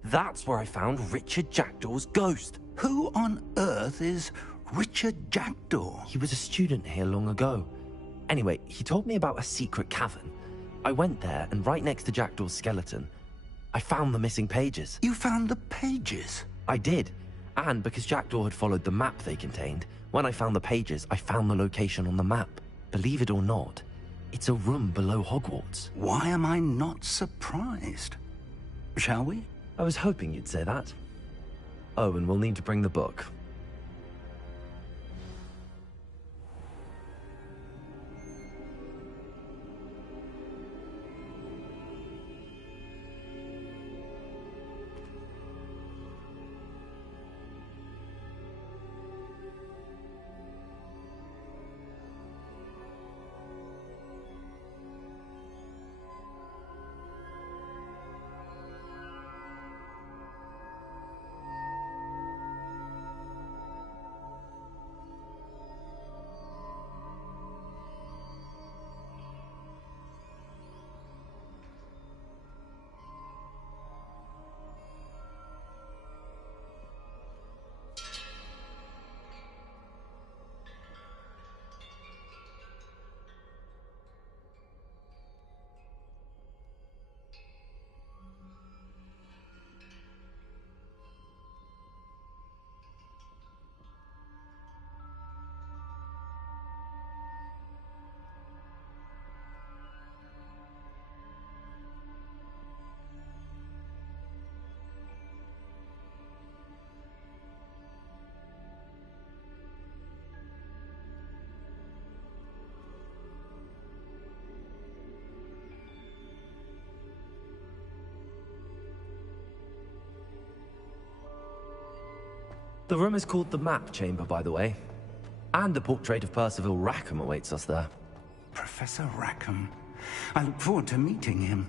That's where I found Richard Jackdaw's ghost. Who on earth is Richard Jackdaw? He was a student here long ago. Anyway, he told me about a secret cavern. I went there, and right next to Jackdaw's skeleton, I found the missing pages. You found the pages? I did. And because Jackdaw had followed the map they contained, when I found the pages, I found the location on the map. Believe it or not, it's a room below Hogwarts. Why am I not surprised? Shall we? I was hoping you'd say that. Oh, and we'll need to bring the book. The room is called the Map Chamber, by the way. And a portrait of Percival Rackham awaits us there. Professor Rackham. I look forward to meeting him.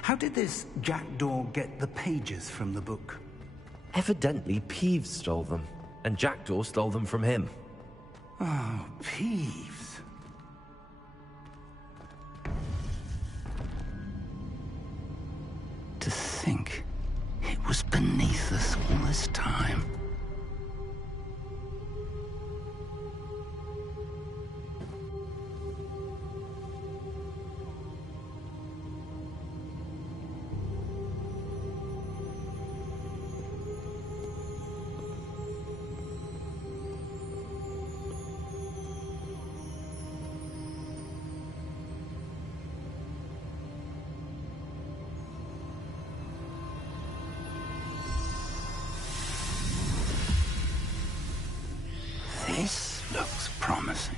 How did this Jackdaw get the pages from the book? Evidently, Peeves stole them, and Jackdaw stole them from him. Oh, Peeves. To think it was beneath us all this time. This looks promising.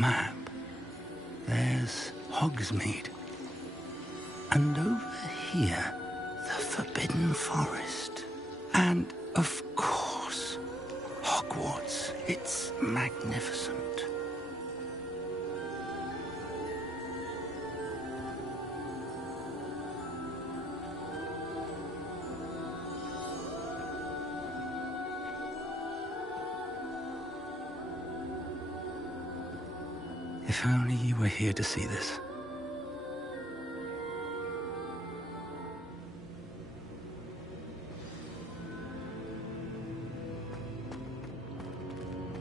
Map. There's Hogsmeade. And over here, the Forbidden Forest. And, of course, Hogwarts. It's magnificent. If only you were here to see this.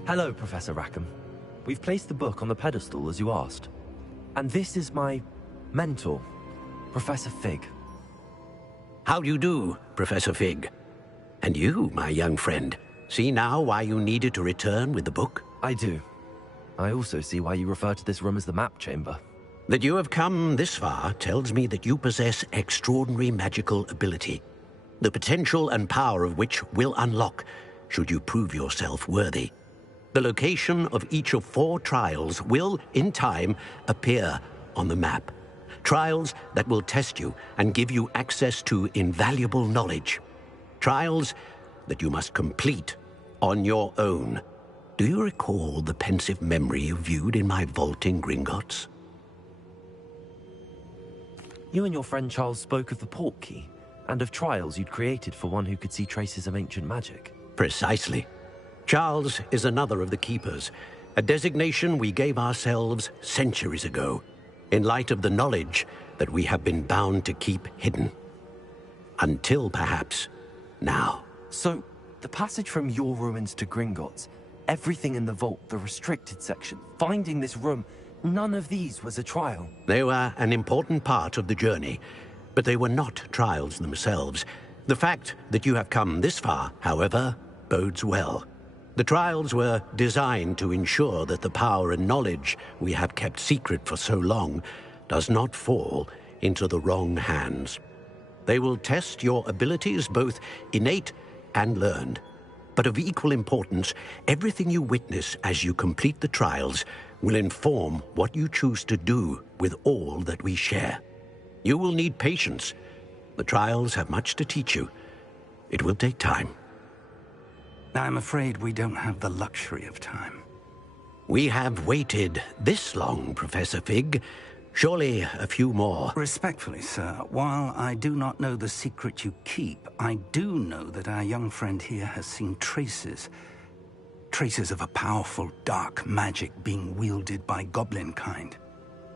Hello, Professor Rackham. We've placed the book on the pedestal as you asked. And this is my mentor, Professor Fig. How do you do, Professor Fig? And you, my young friend, see now why you needed to return with the book? I do. I also see why you refer to this room as the map chamber. That you have come this far tells me that you possess extraordinary magical ability, the potential and power of which will unlock should you prove yourself worthy. The location of each of 4 trials will, in time, appear on the map. Trials that will test you and give you access to invaluable knowledge. Trials that you must complete on your own. Do you recall the pensive memory you viewed in my vault in Gringotts? You and your friend Charles spoke of the port key, and of trials you'd created for one who could see traces of ancient magic. Precisely. Charles is another of the Keepers, a designation we gave ourselves centuries ago, in light of the knowledge that we have been bound to keep hidden. Until, perhaps, now. So, the passage from your ruins to Gringotts, everything in the vault, the restricted section, finding this room, none of these was a trial. They were an important part of the journey, but they were not trials themselves. The fact that you have come this far, however, bodes well. The trials were designed to ensure that the power and knowledge we have kept secret for so long does not fall into the wrong hands. They will test your abilities, both innate and learned. But of equal importance, everything you witness as you complete the trials will inform what you choose to do with all that we share. You will need patience. The trials have much to teach you. It will take time. I'm afraid we don't have the luxury of time. We have waited this long, Professor Fig. Surely a few more. Respectfully, sir, while I do not know the secret you keep, I do know that our young friend here has seen traces of a powerful dark magic being wielded by goblin kind.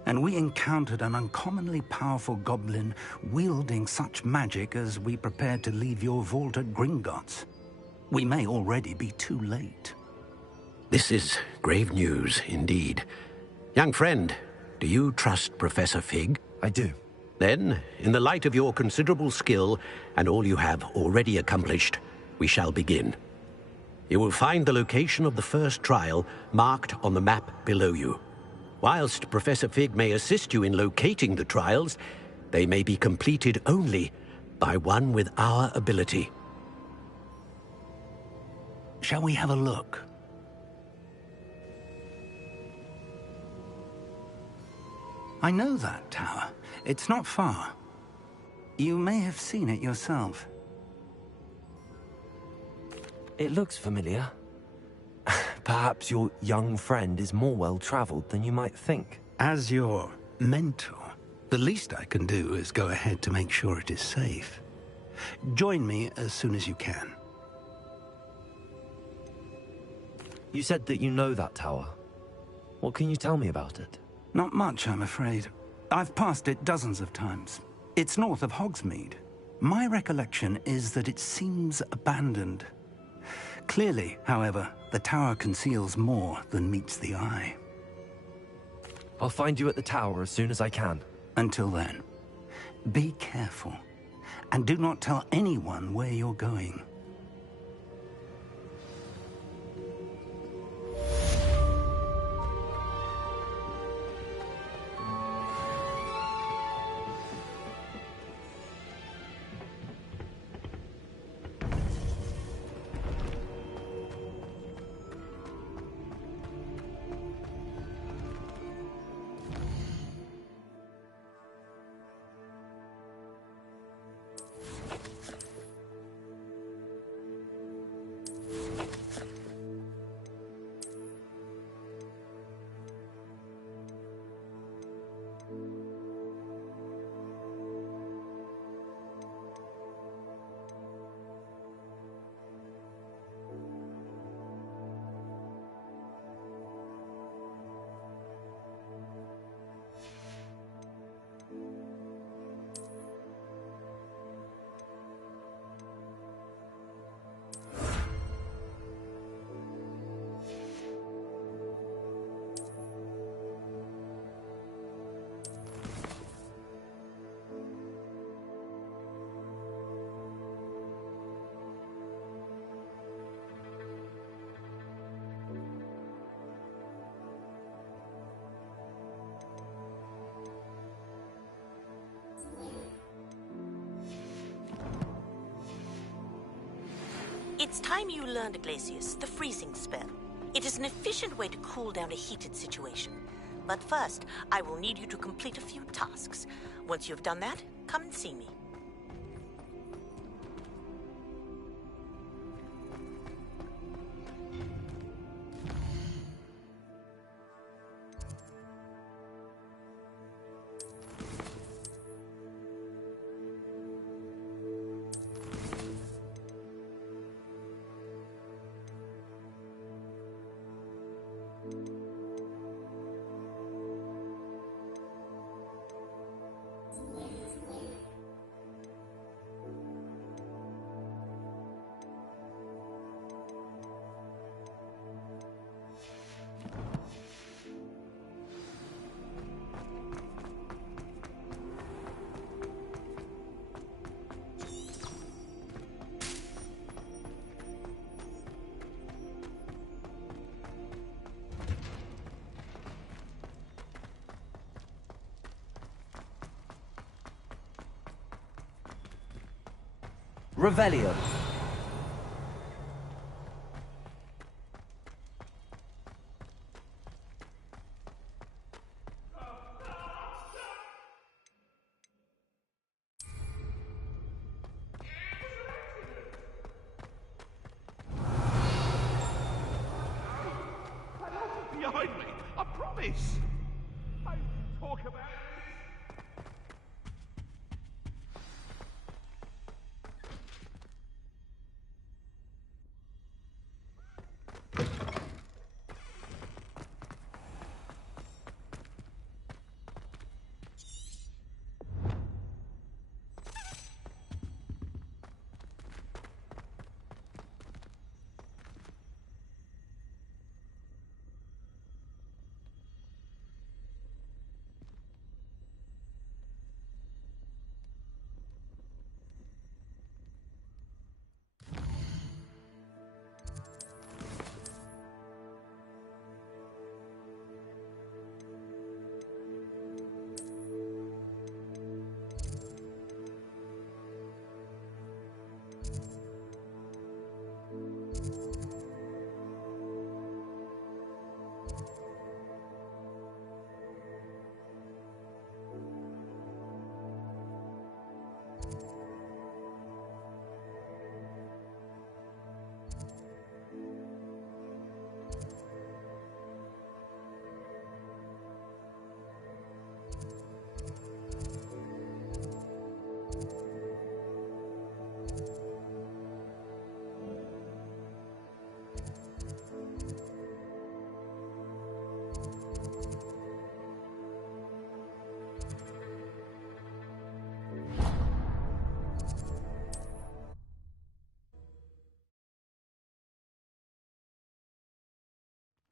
And we encountered an uncommonly powerful goblin wielding such magic as we prepared to leave your vault at Gringotts. We may already be too late. This is grave news indeed. Young friend, do you trust Professor Fig? I do. Then, in the light of your considerable skill and all you have already accomplished, we shall begin. You will find the location of the first trial marked on the map below you. Whilst Professor Fig may assist you in locating the trials, they may be completed only by one with our ability. Shall we have a look? I know that tower. It's not far. You may have seen it yourself. It looks familiar. Perhaps your young friend is more well-traveled than you might think. As your mentor, the least I can do is go ahead to make sure it is safe. Join me as soon as you can. You said that you know that tower. What can you tell me about it? Not much, I'm afraid. I've passed it dozens of times. It's north of Hogsmeade. My recollection is that it seems abandoned. Clearly, however, the tower conceals more than meets the eye. I'll find you at the tower as soon as I can. Until then, be careful, and do not tell anyone where you're going. It's time you learned, Glacius, the freezing spell. It is an efficient way to cool down a heated situation. But first, I will need you to complete a few tasks. Once you've done that, come and see me. Revelio. Behind me, I promise. I talk about it.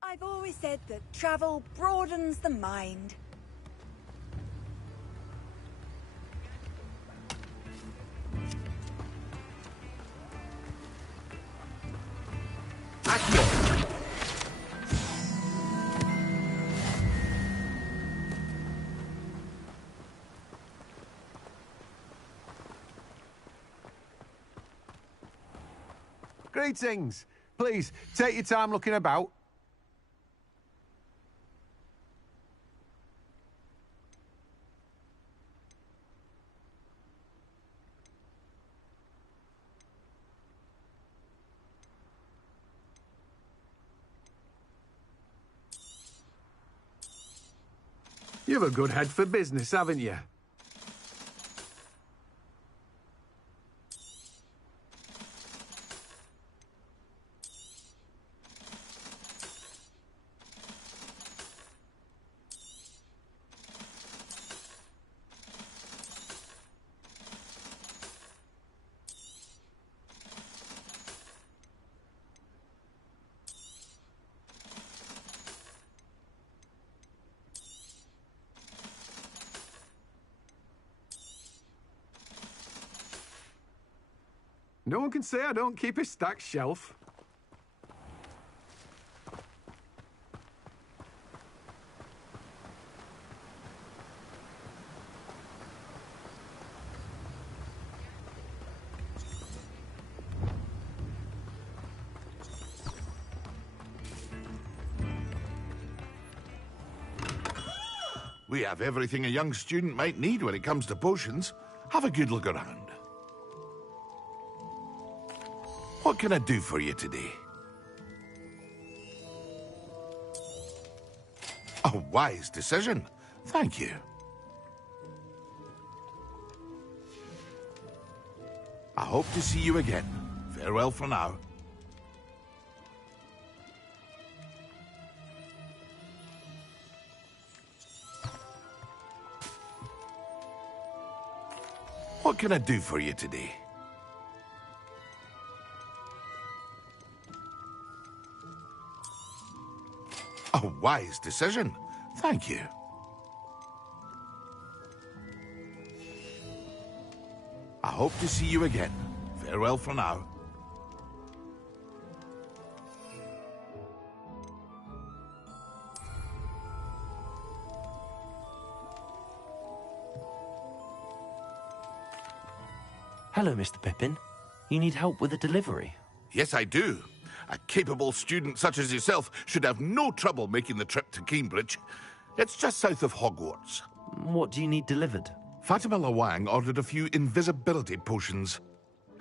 I've always said that travel broadens the mind. Greetings. Please, take your time looking about. You've a good head for business, haven't you? No one can say I don't keep a stacked shelf. We have everything a young student might need when it comes to potions. Have a good look around. What can I do for you today? A wise decision. Thank you. I hope to see you again. Farewell for now. What can I do for you today? A wise decision. Thank you. I hope to see you again. Farewell for now. Hello, Mr. Pippin. You need help with a delivery? Yes, I do. A capable student such as yourself should have no trouble making the trip to Cambridge. It's just south of Hogwarts. What do you need delivered? Fatima Lawang ordered a few invisibility potions.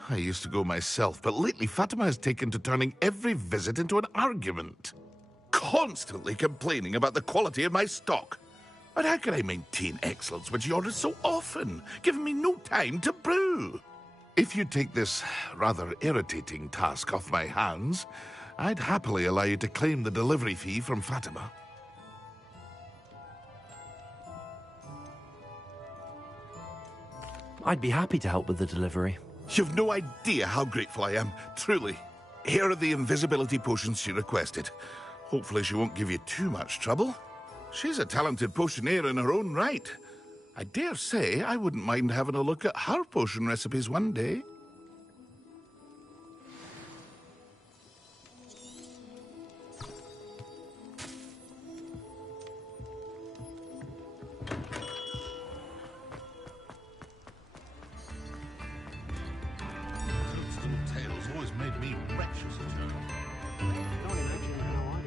I used to go myself, but lately Fatima has taken to turning every visit into an argument. Constantly complaining about the quality of my stock. But how can I maintain excellence when she orders so often, giving me no time to brew? If you take this rather irritating task off my hands, I'd happily allow you to claim the delivery fee from Fatima. I'd be happy to help with the delivery. You've no idea how grateful I am, truly. Here are the invisibility potions she requested. Hopefully she won't give you too much trouble. She's a talented potioneer in her own right. I dare say I wouldn't mind having a look at her potion recipes one day. Tales always made me wretched as a child. I can't imagine how I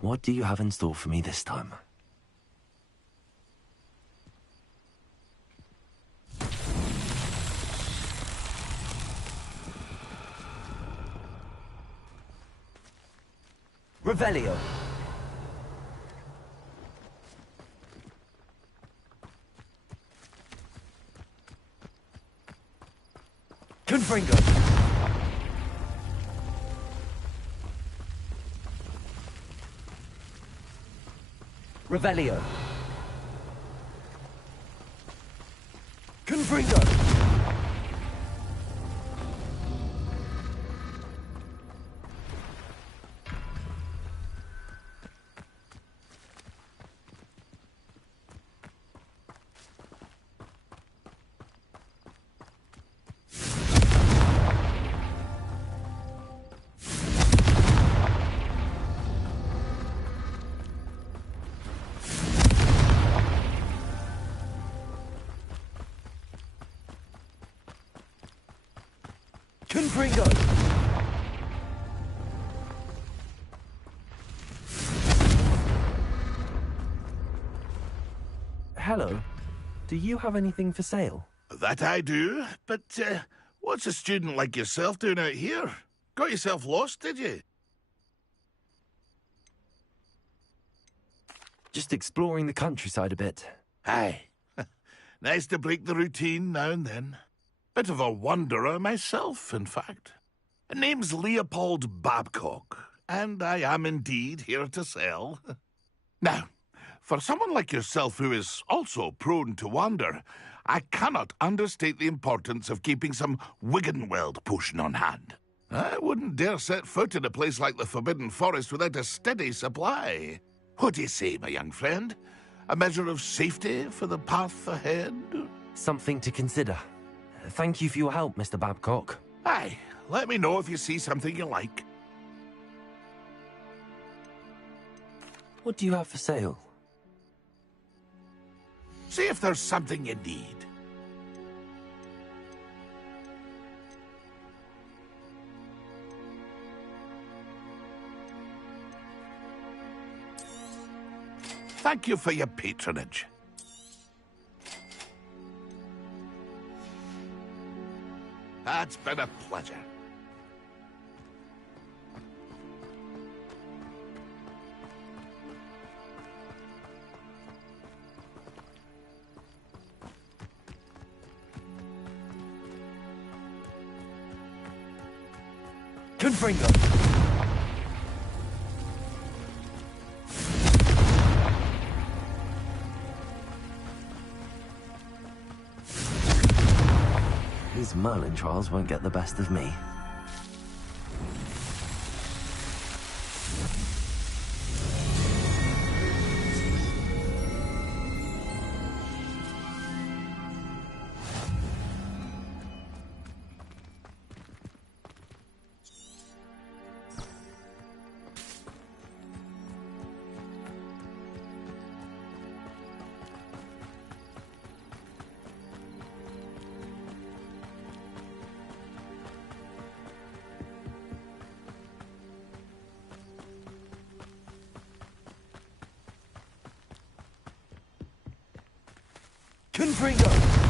What do you have in store for me this time? Revelio. Confringo. Revelio. Confringo. Confringo. Hello. Do you have anything for sale? That I do, but what's a student like yourself doing out here? Got yourself lost, did you? Just exploring the countryside a bit. Aye. Nice to break the routine now and then. Bit of a wanderer myself, in fact. Name's Leopold Babcock, and I am indeed here to sell. Now, for someone like yourself who is also prone to wander, I cannot understate the importance of keeping some Wiggenweld potion on hand. I wouldn't dare set foot in a place like the Forbidden Forest without a steady supply. What do you say, my young friend? A measure of safety for the path ahead? Something to consider. Thank you for your help, Mr. Babcock. Aye, let me know if you see something you like. What do you have for sale? See if there's something you need. Thank you for your patronage. It's been a pleasure. Confringo. These Merlin trials won't get the best of me. Confringo!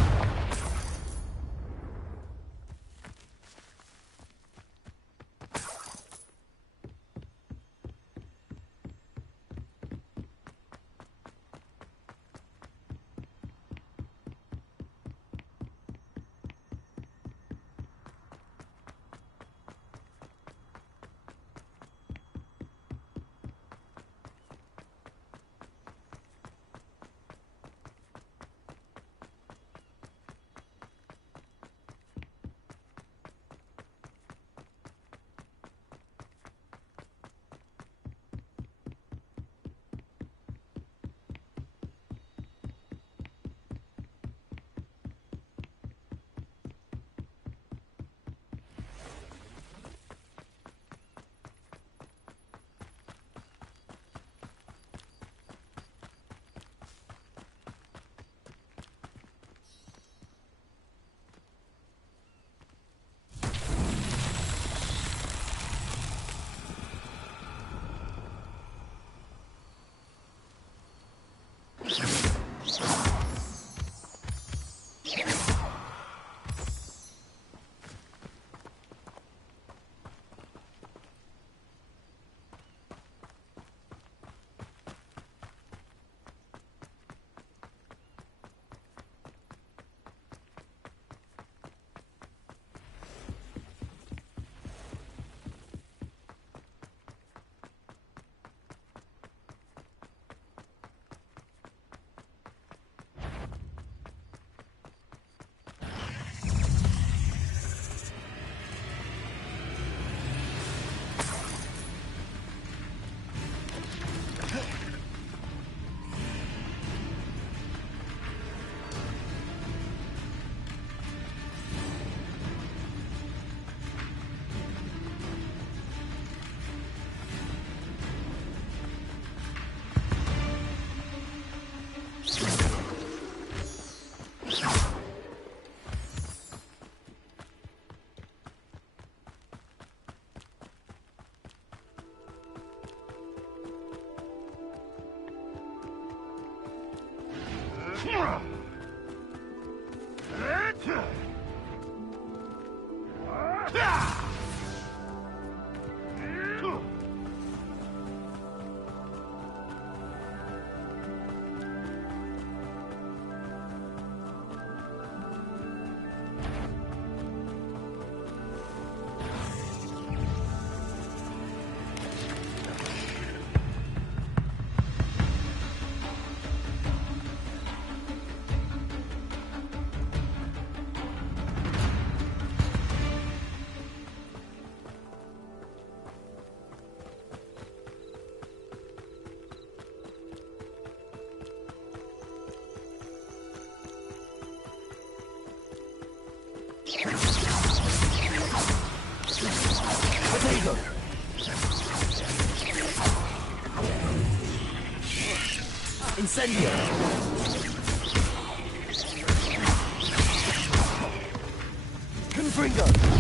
Potato! Incendio! Confringo!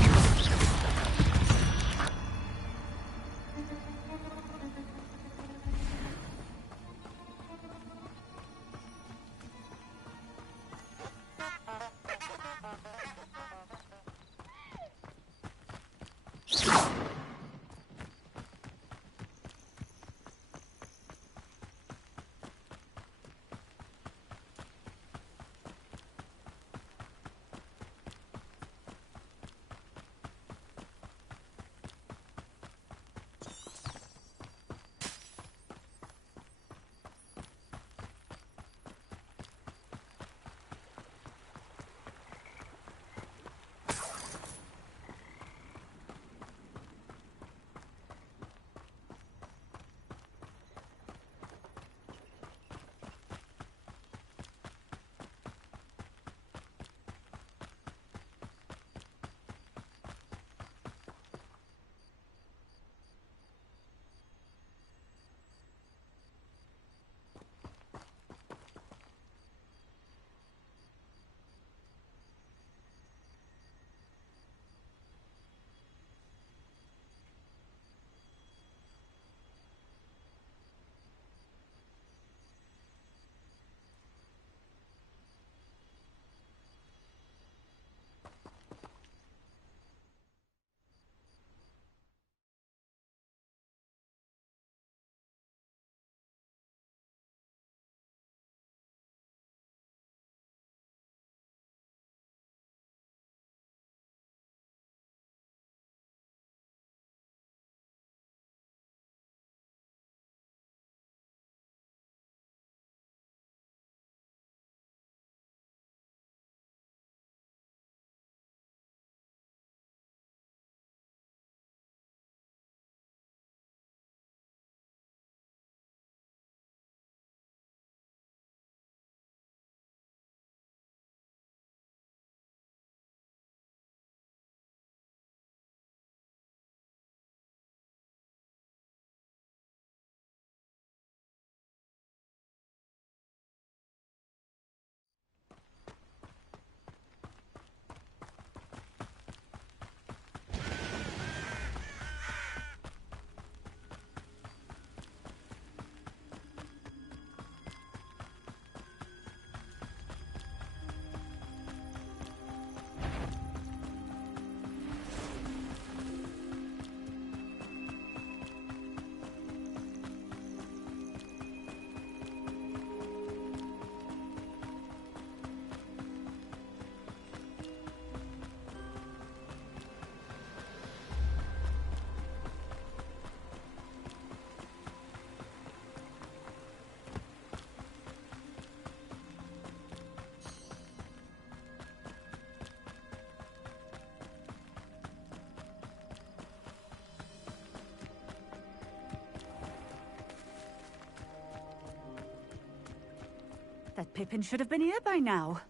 That Pippin should have been here by now.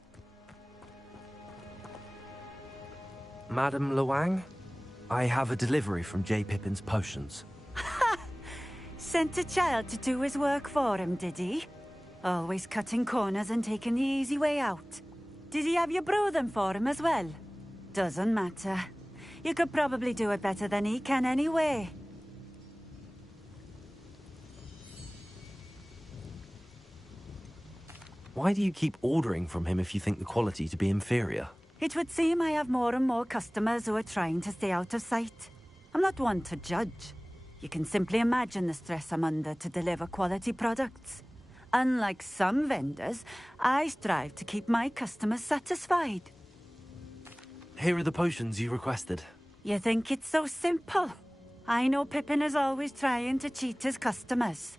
Madam Luang, I have a delivery from J. Pippin's potions. Sent a child to do his work for him, did he? Always cutting corners and taking the easy way out. Did he have you brew them for him as well? Doesn't matter. You could probably do it better than he can anyway. Why do you keep ordering from him if you think the quality to be inferior? It would seem I have more and more customers who are trying to stay out of sight. I'm not one to judge. You can simply imagine the stress I'm under to deliver quality products. Unlike some vendors, I strive to keep my customers satisfied. Here are the potions you requested. You think it's so simple? I know Pippin is always trying to cheat his customers.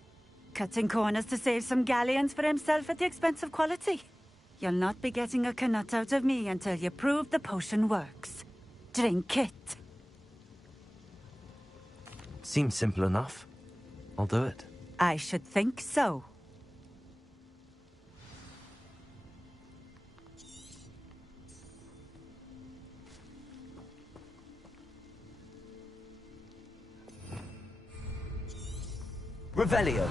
Cutting corners to save some galleons for himself at the expense of quality. You'll not be getting a canut out of me until you prove the potion works. Drink it. Seems simple enough. I'll do it. I should think so. Revelio.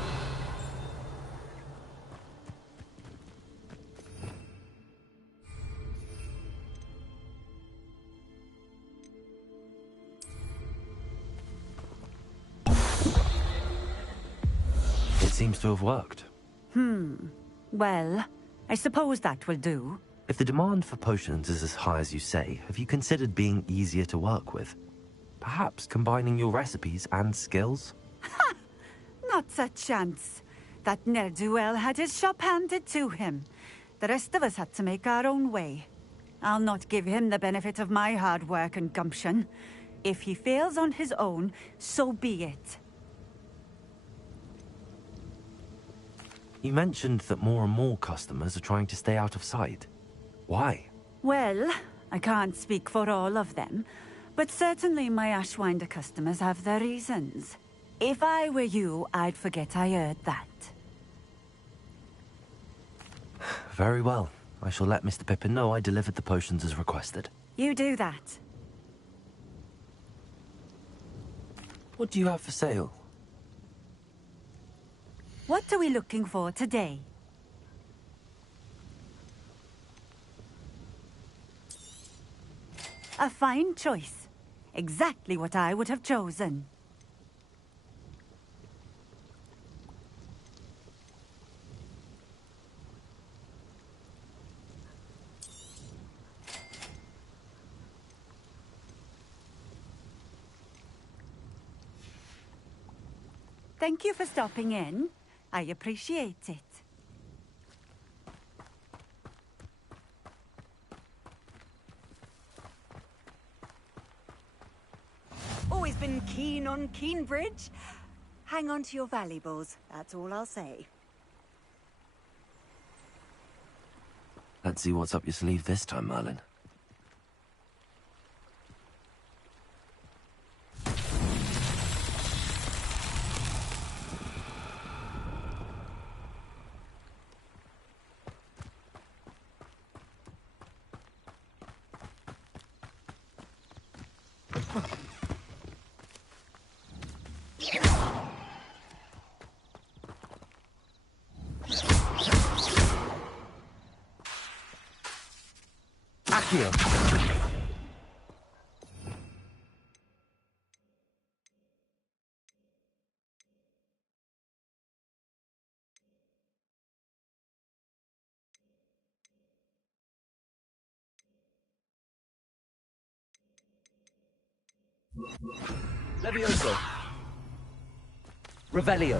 It seems to have worked. Well, I suppose that will do. If the demand for potions is as high as you say, have you considered being easier to work with? Perhaps combining your recipes and skills? Not a chance. That ne'er-do-well had his shop handed to him. The rest of us had to make our own way. I'll not give him the benefit of my hard work and gumption. If he fails on his own, so be it. You mentioned that more and more customers are trying to stay out of sight. Why? Well, I can't speak for all of them, but certainly my Ashwinder customers have their reasons. If I were you, I'd forget I heard that. Very well. I shall let Mr. Pippin know I delivered the potions as requested. You do that. What do you have for sale? What are we looking for today? A fine choice. Exactly what I would have chosen. Thank you for stopping in. I appreciate it. Always been keen on Keenbridge. Hang on to your valuables, that's all I'll say. Let's see what's up your sleeve this time, Merlin. Accio. Levioso. Revelio.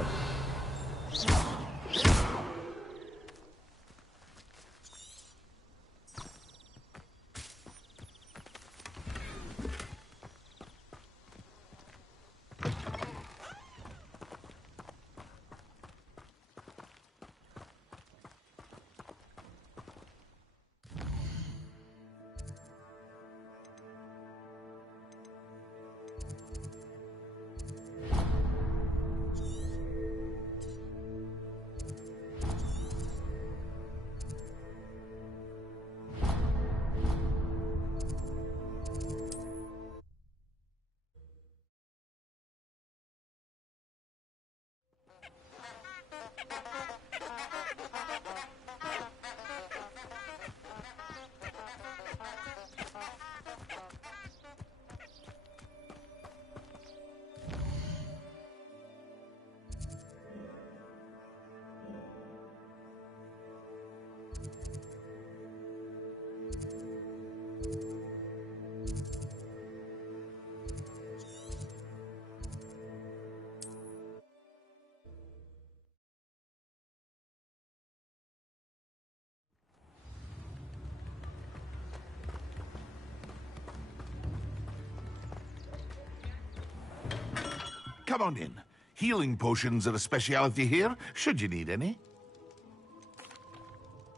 come on in. Healing potions are a speciality here, should you need any.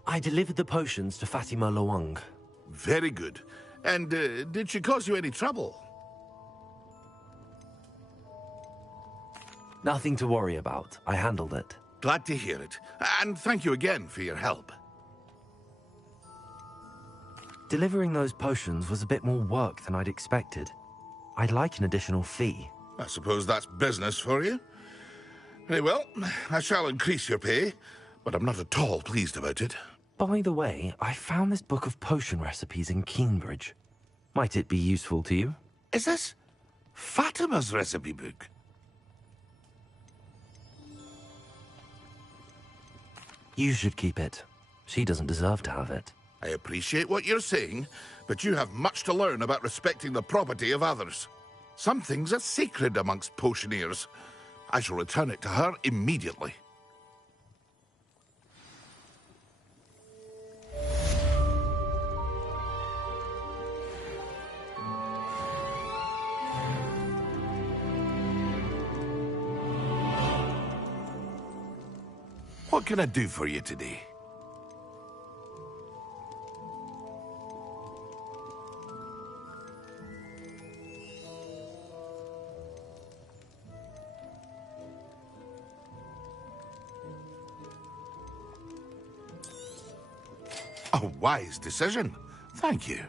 I delivered the potions to Fatima Loang. Very good. And did she cause you any trouble? Nothing to worry about. I handled it. Glad to hear it. And thank you again for your help. Delivering those potions was a bit more work than I'd expected. I'd like an additional fee. I suppose that's business for you. Very well, I shall increase your pay, but I'm not at all pleased about it. By the way, I found this book of potion recipes in Keenbridge. Might it be useful to you? Is this Fatima's recipe book? You should keep it. She doesn't deserve to have it. I appreciate what you're saying, but you have much to learn about respecting the property of others. Some things are sacred amongst potioneers. I shall return it to her immediately. What can I do for you today? A wise decision. Thank you.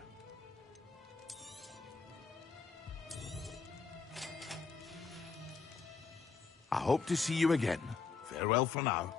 I hope to see you again. Farewell for now.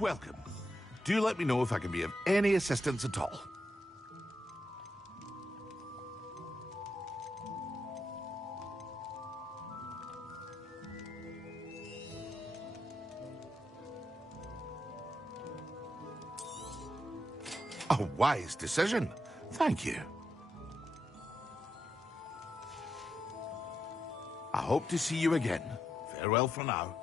Welcome. Do let me know if I can be of any assistance at all. A wise decision. Thank you. I hope to see you again. Farewell for now.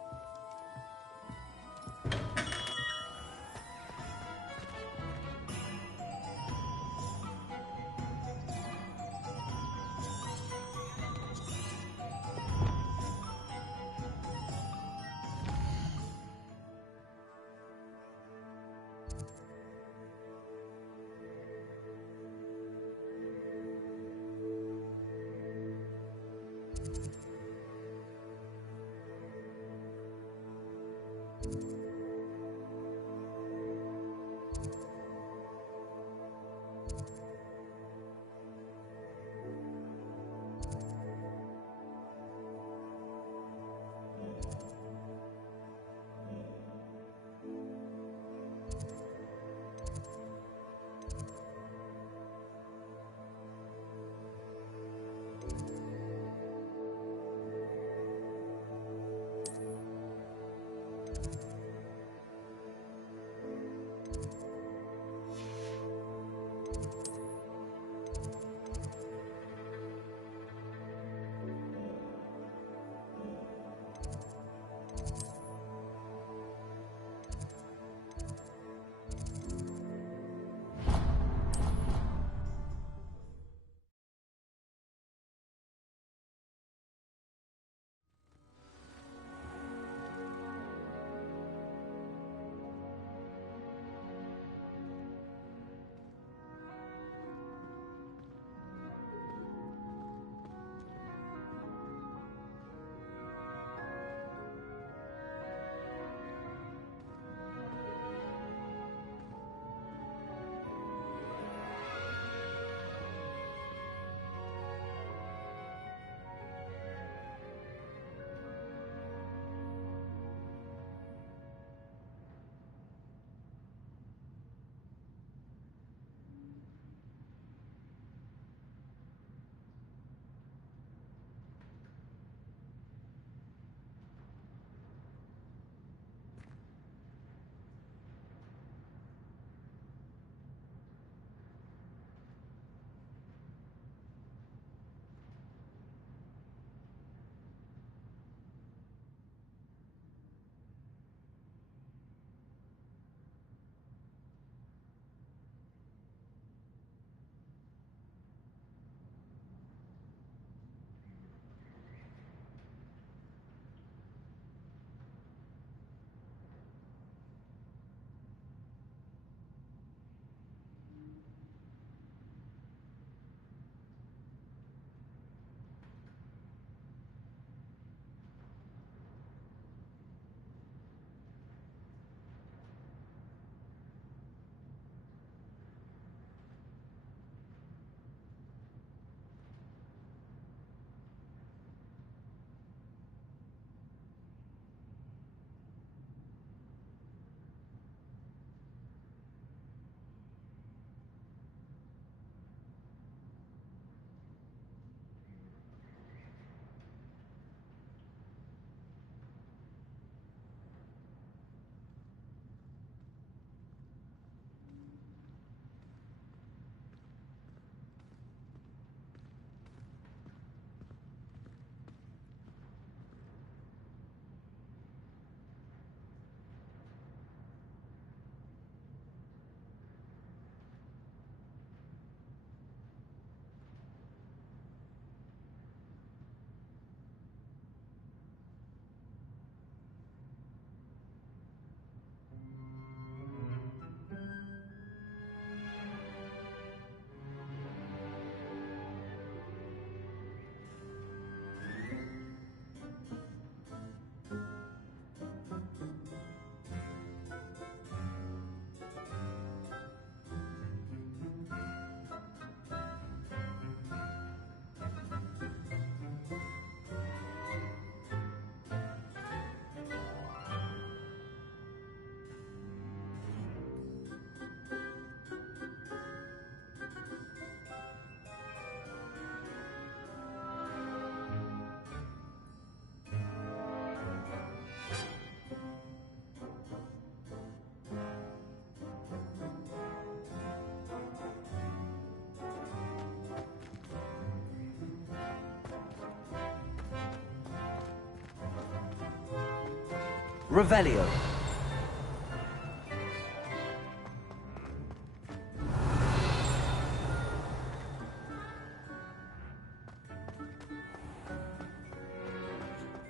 Revelio.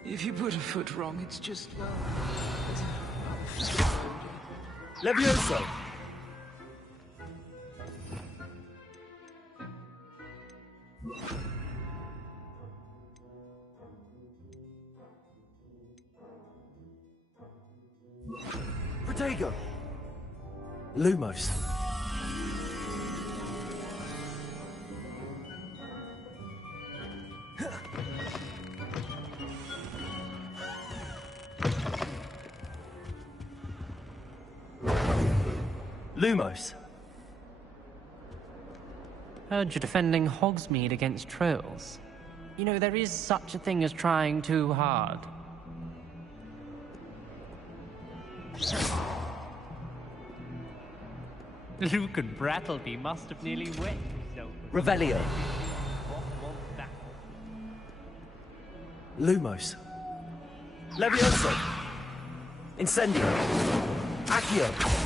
If you put a foot wrong, it's just, well... Levioso! Protego! Lumos. Lumos. Heard you're defending Hogsmeade against trolls. You know, there is such a thing as trying too hard. Luke and Brattleby must have nearly wet themselves. Revelio. Lumos. Levioso! Incendio. Accio.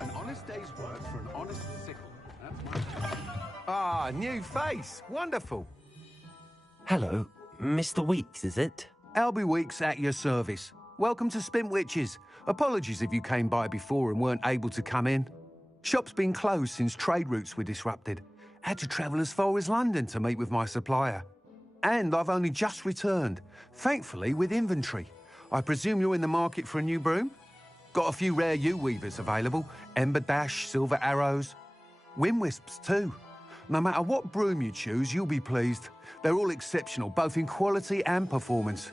An honest day's work for an honest sickle. That's my... Ah, new face. Wonderful. Hello, Mr. Weeks, is it? Albie Weeks at your service. Welcome to Spintwitches. Apologies if you came by before and weren't able to come in. Shop's been closed since trade routes were disrupted. Had to travel as far as London to meet with my supplier. And I've only just returned, thankfully with inventory. I presume you're in the market for a new broom? Got a few rare U-weavers available. Ember Dash, Silver Arrows. Wind Wisps too. No matter what broom you choose, you'll be pleased. They're all exceptional, both in quality and performance.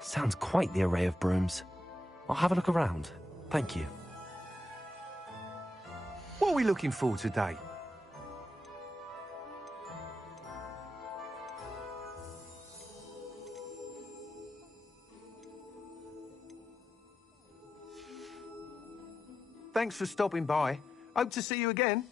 Sounds quite the array of brooms. I'll have a look around. Thank you. What are we looking for today? Thanks for stopping by. Hope to see you again.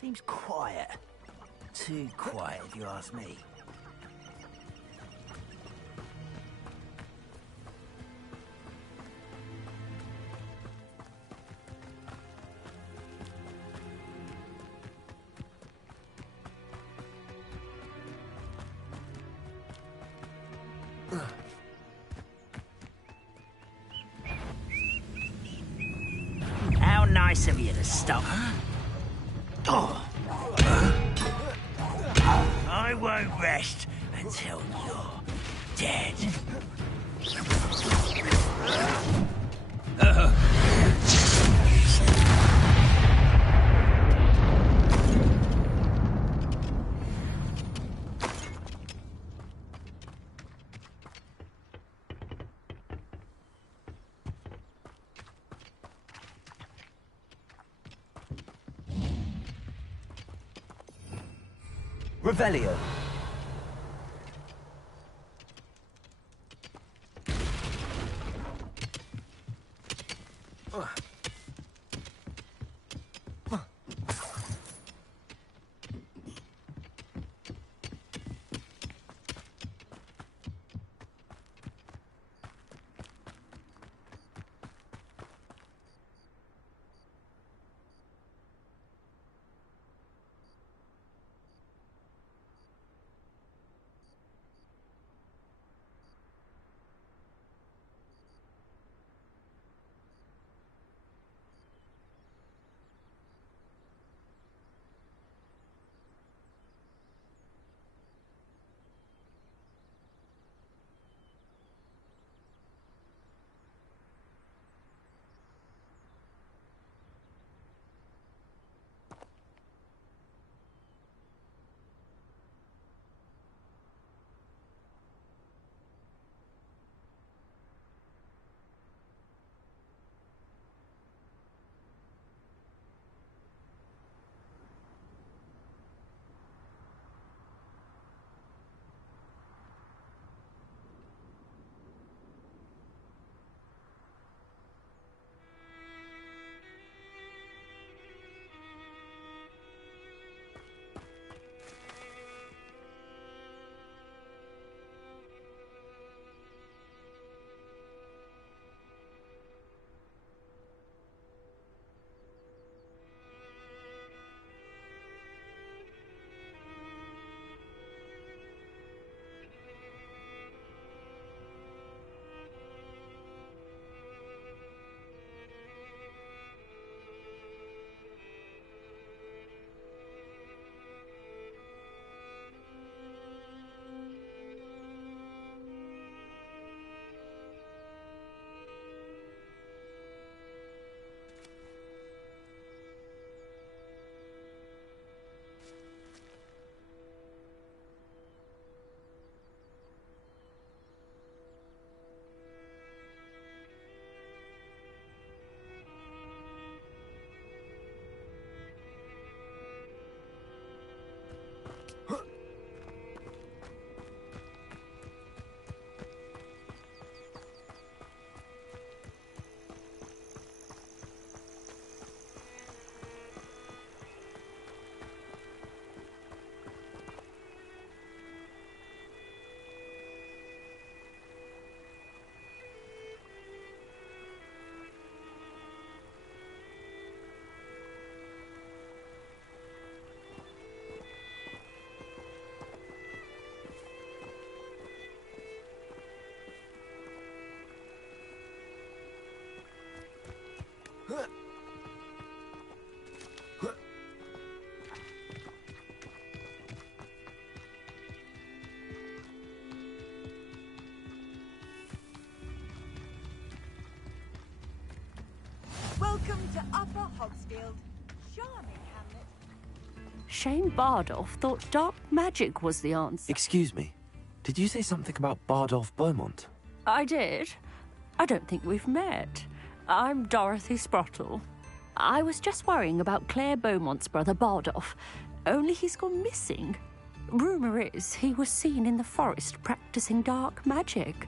Seems quiet. Too quiet, if you ask me. How nice of you to stop. Oh. I won't rest until you're dead. Revelio. Welcome to Upper Hogsfield. Charming hamlet. Shane Bardolph thought dark magic was the answer. Excuse me. Did you say something about Bardolph Beaumont? I did. I don't think we've met. I'm Dorothy Sprottle. I was just worrying about Claire Beaumont's brother Bardolph, only he's gone missing. Rumour is he was seen in the forest practicing dark magic.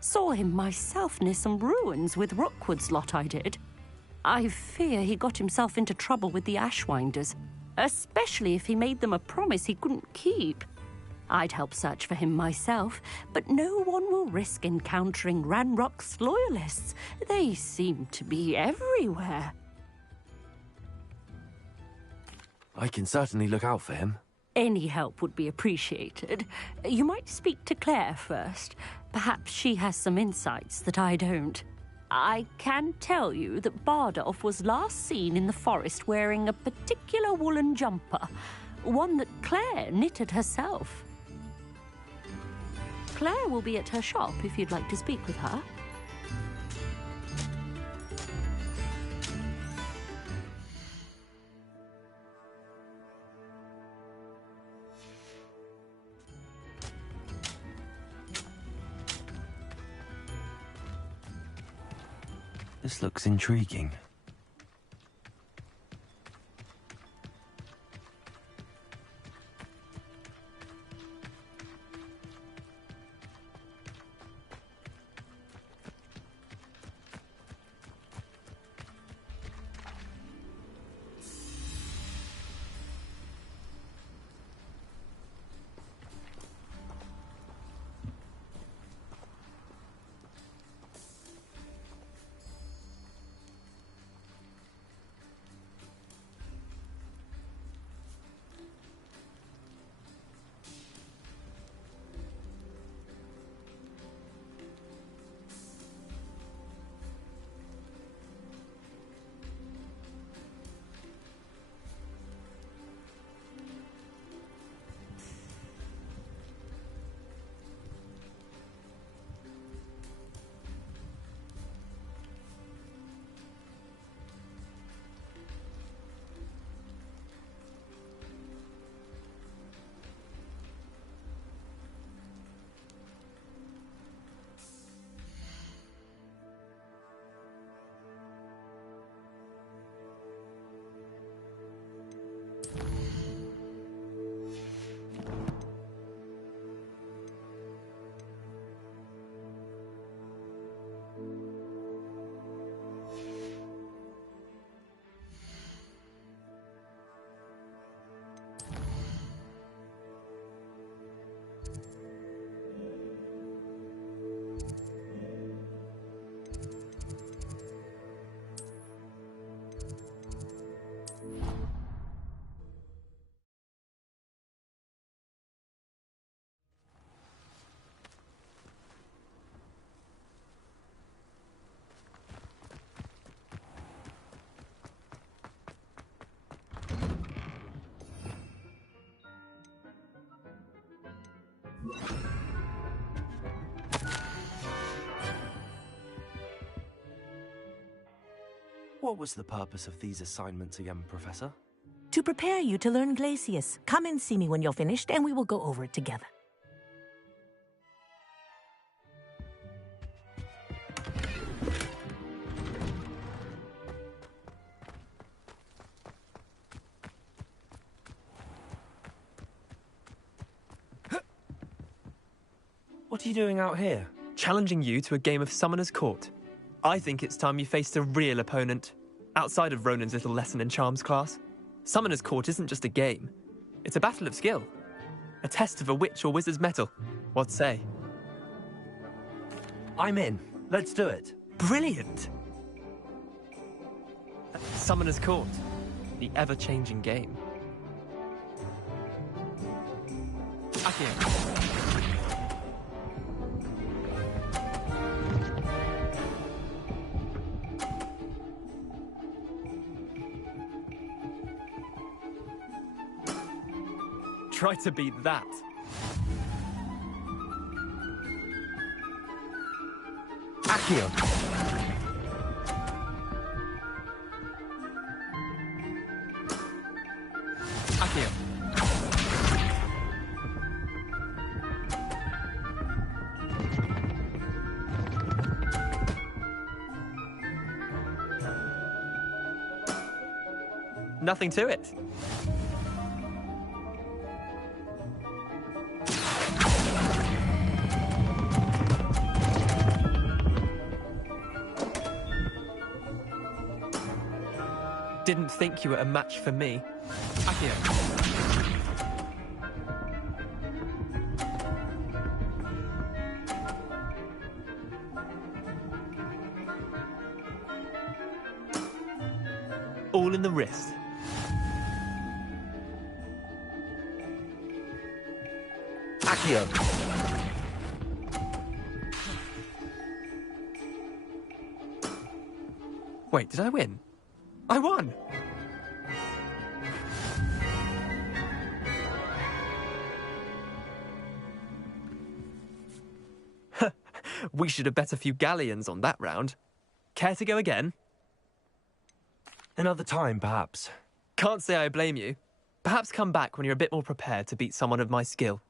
Saw him myself near some ruins with Rookwood's lot, I did. I fear he got himself into trouble with the Ashwinders, especially if he made them a promise he couldn't keep. I'd help search for him myself, but no one will risk encountering Ranrock's loyalists. They seem to be everywhere. I can certainly look out for him. Any help would be appreciated. You might speak to Claire first. Perhaps she has some insights that I don't. I can tell you that Bardolph was last seen in the forest wearing a particular woolen jumper, one that Claire knitted herself. Claire will be at her shop if you'd like to speak with her. This looks intriguing. What was the purpose of these assignments again, Professor? To prepare you to learn Glacius. Come and see me when you're finished, and we will go over it together. What are you doing out here? Challenging you to a game of Summoner's Court. I think it's time you faced a real opponent, outside of Ronan's little lesson in charms class. Summoner's Court isn't just a game. It's a battle of skill. A test of a witch or wizard's mettle. What say? I'm in. Let's do it. Brilliant! Summoner's Court. The ever-changing game. Accio. Try to beat that. Accio. Nothing to it. Didn't think you were a match for me. Akio. All in the wrist. Akio! Wait, did I win? I won! We should have bet a few galleons on that round. Care to go again? Another time, perhaps. Can't say I blame you. Perhaps come back when you're a bit more prepared to beat someone of my skill.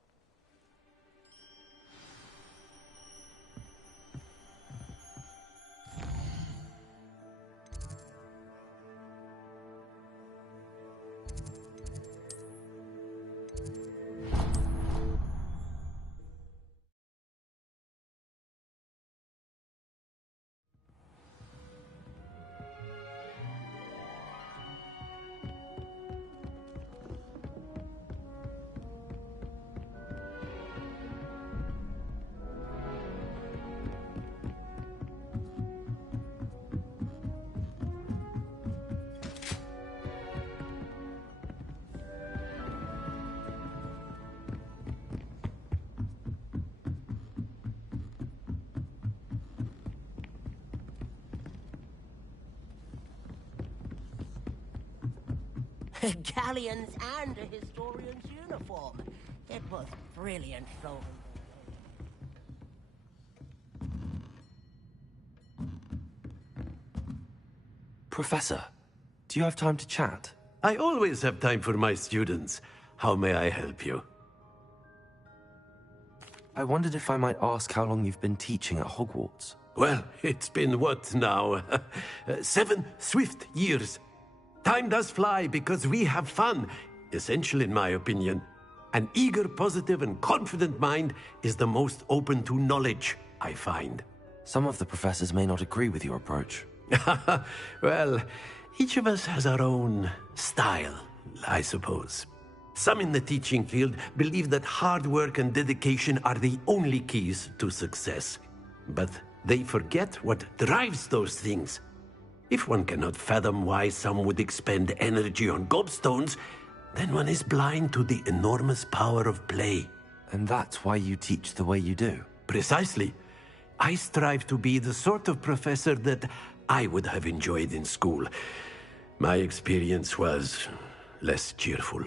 Galleons and a historian's uniform. It was brilliant filming. Professor, do you have time to chat? I always have time for my students. How may I help you? I wondered if I might ask how long you've been teaching at Hogwarts. Well, it's been what now? 7 swift years. Time does fly because we have fun, essential in my opinion. An eager, positive, and confident mind is the most open to knowledge, I find. Some of the professors may not agree with your approach. Well, each of us has our own style, I suppose. Some in the teaching field believe that hard work and dedication are the only keys to success. But they forget what drives those things. If one cannot fathom why some would expend energy on gobstones, then one is blind to the enormous power of play. And that's why you teach the way you do? Precisely. I strive to be the sort of professor that I would have enjoyed in school. My experience was less cheerful.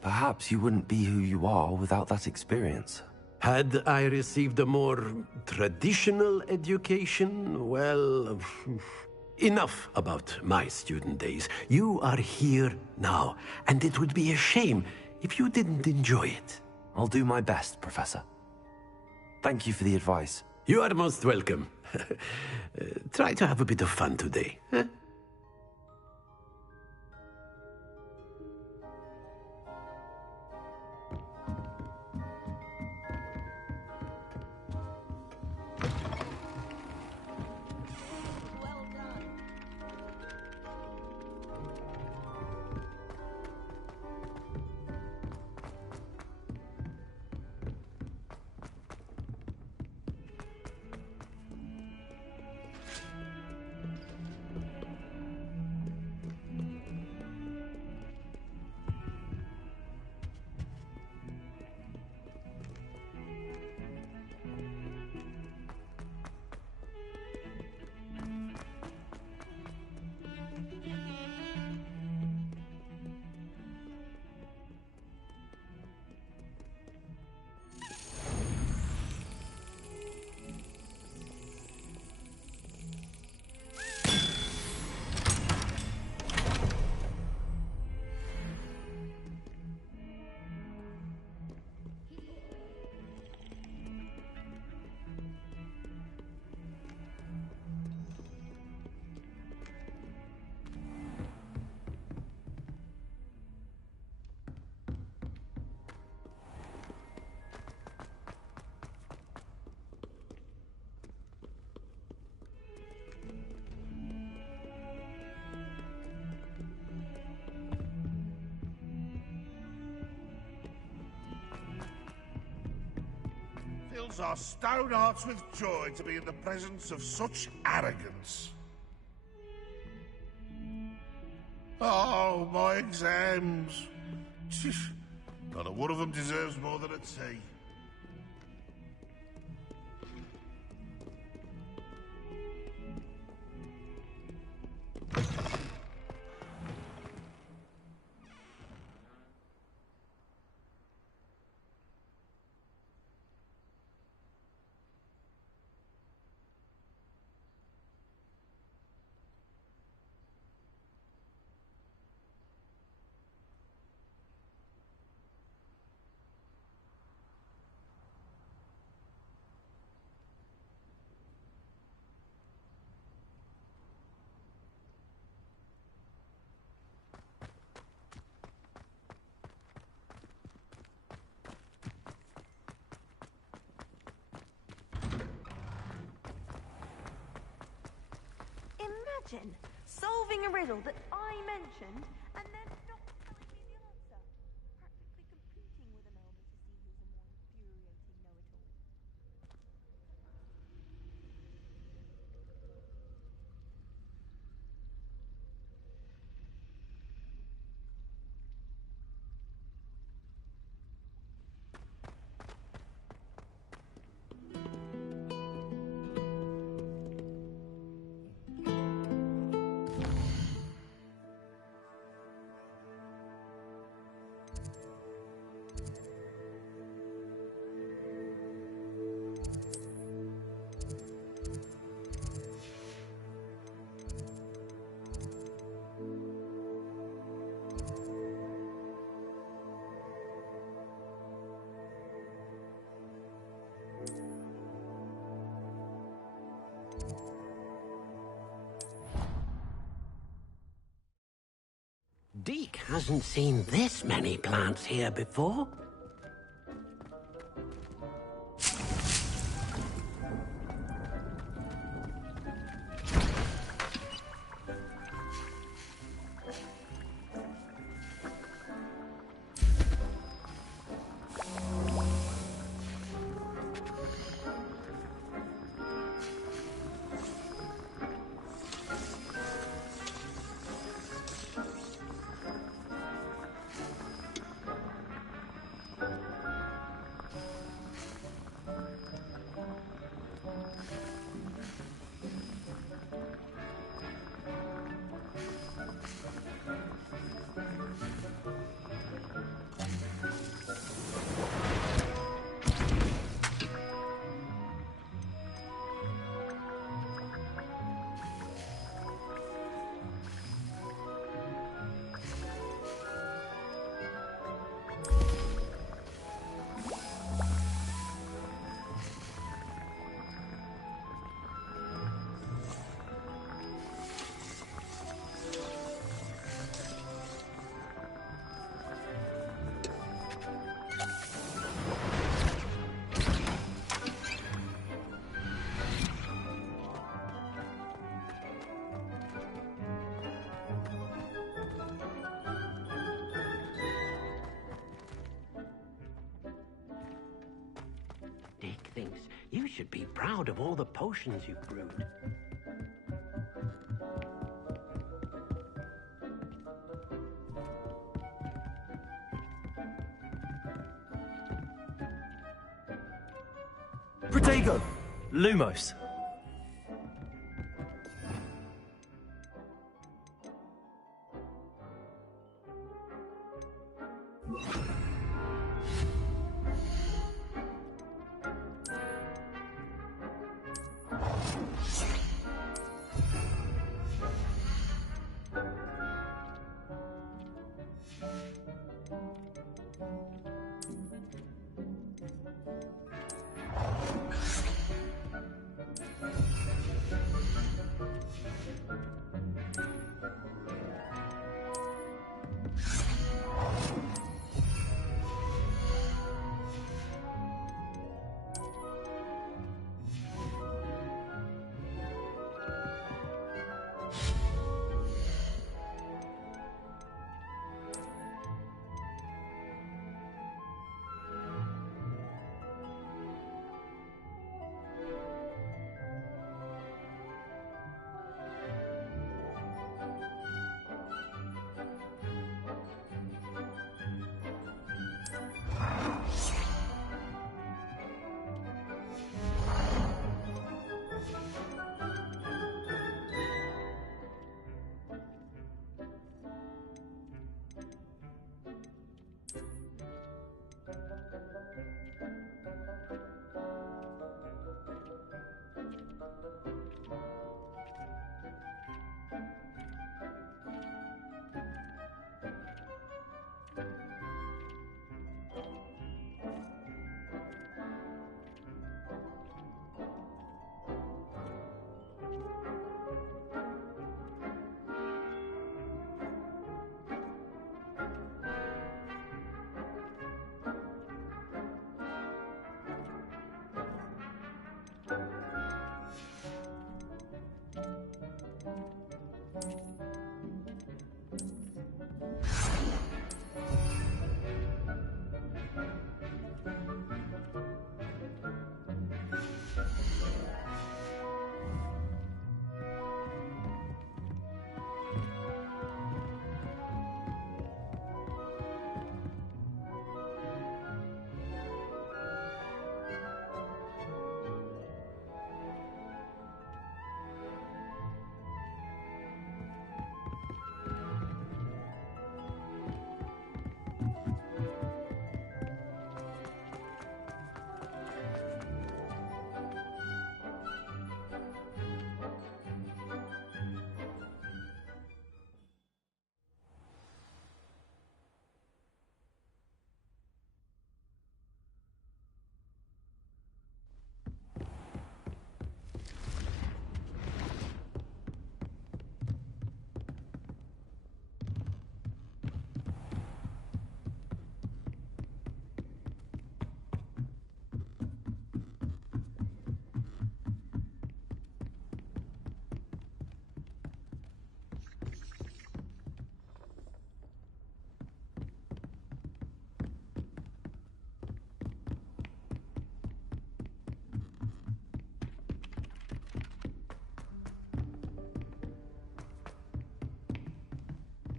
Perhaps you wouldn't be who you are without that experience. Had I received a more traditional education, well, enough about my student days. You are here now, and it would be a shame if you didn't enjoy it. I'll do my best, Professor. Thank you for the advice. You are most welcome. Try to have a bit of fun today, huh? fills our stout hearts with joy to be in the presence of such arrogance. Oh, my exams. Not a one of them deserves more than a tea. Imagine solving a riddle that I mentioned and then not telling me the answer. Practically competing with an elder to see who's a more infuriating know-it-all. Deke hasn't seen this many plants here before. Dick thinks you should be proud of all the potions you've brewed. Protego! Lumos.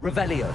Revelio.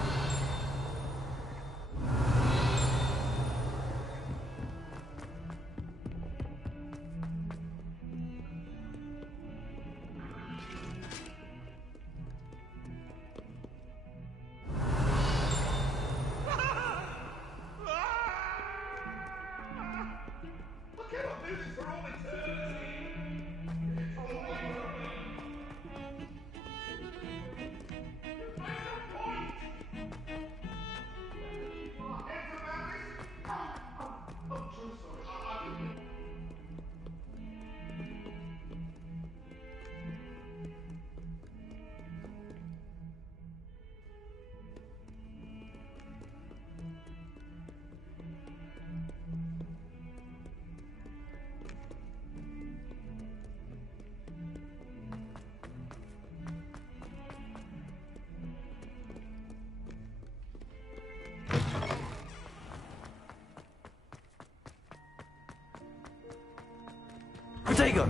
Protego!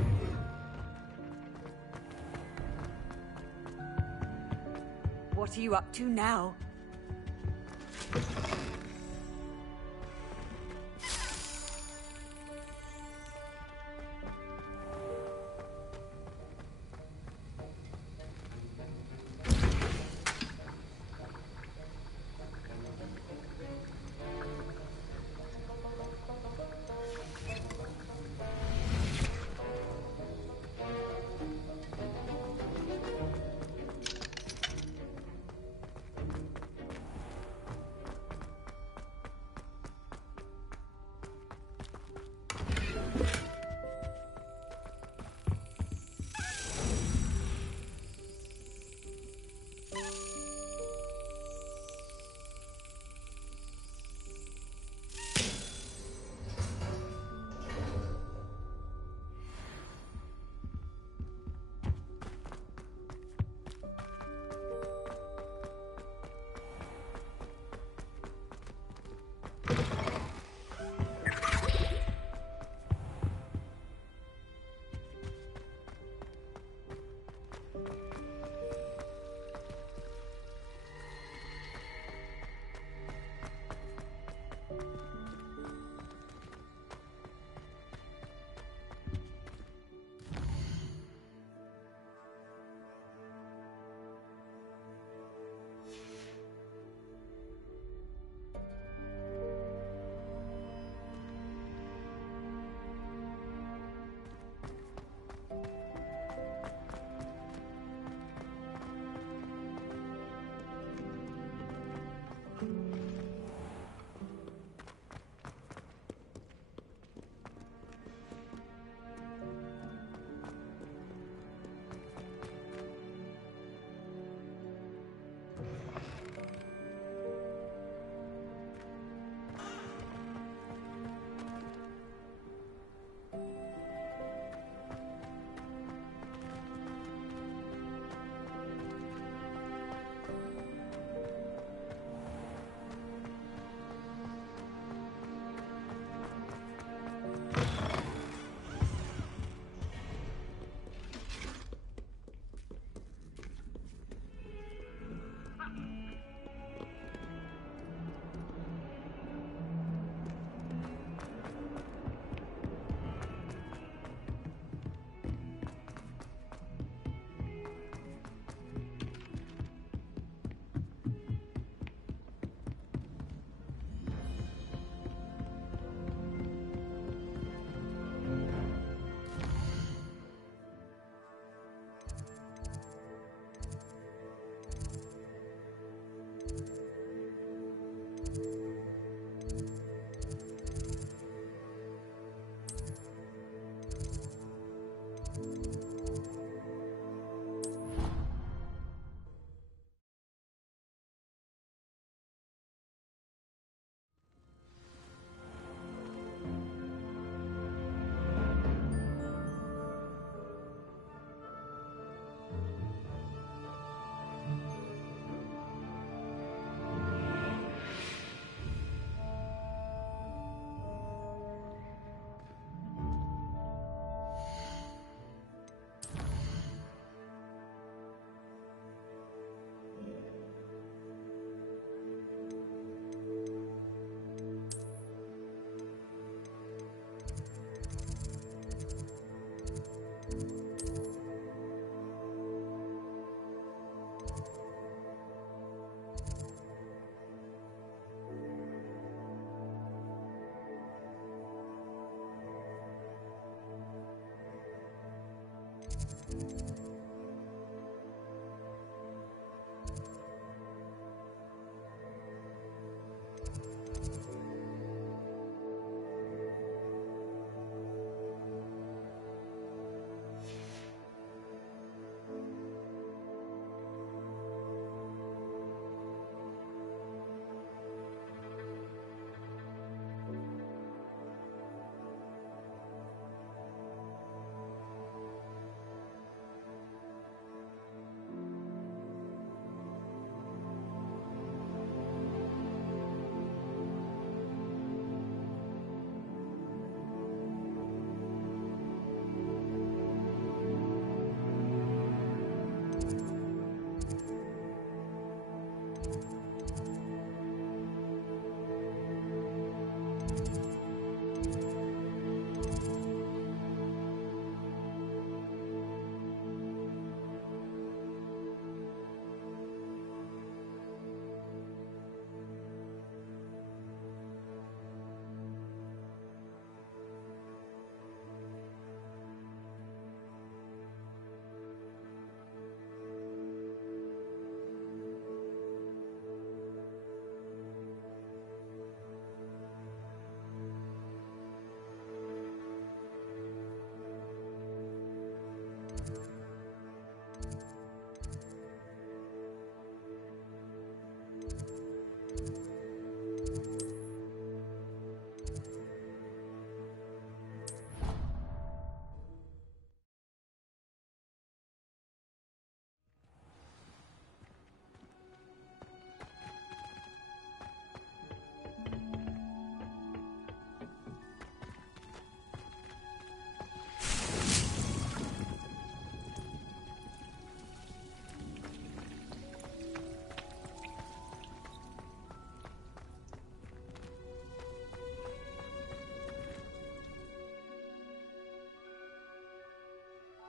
What are you up to now?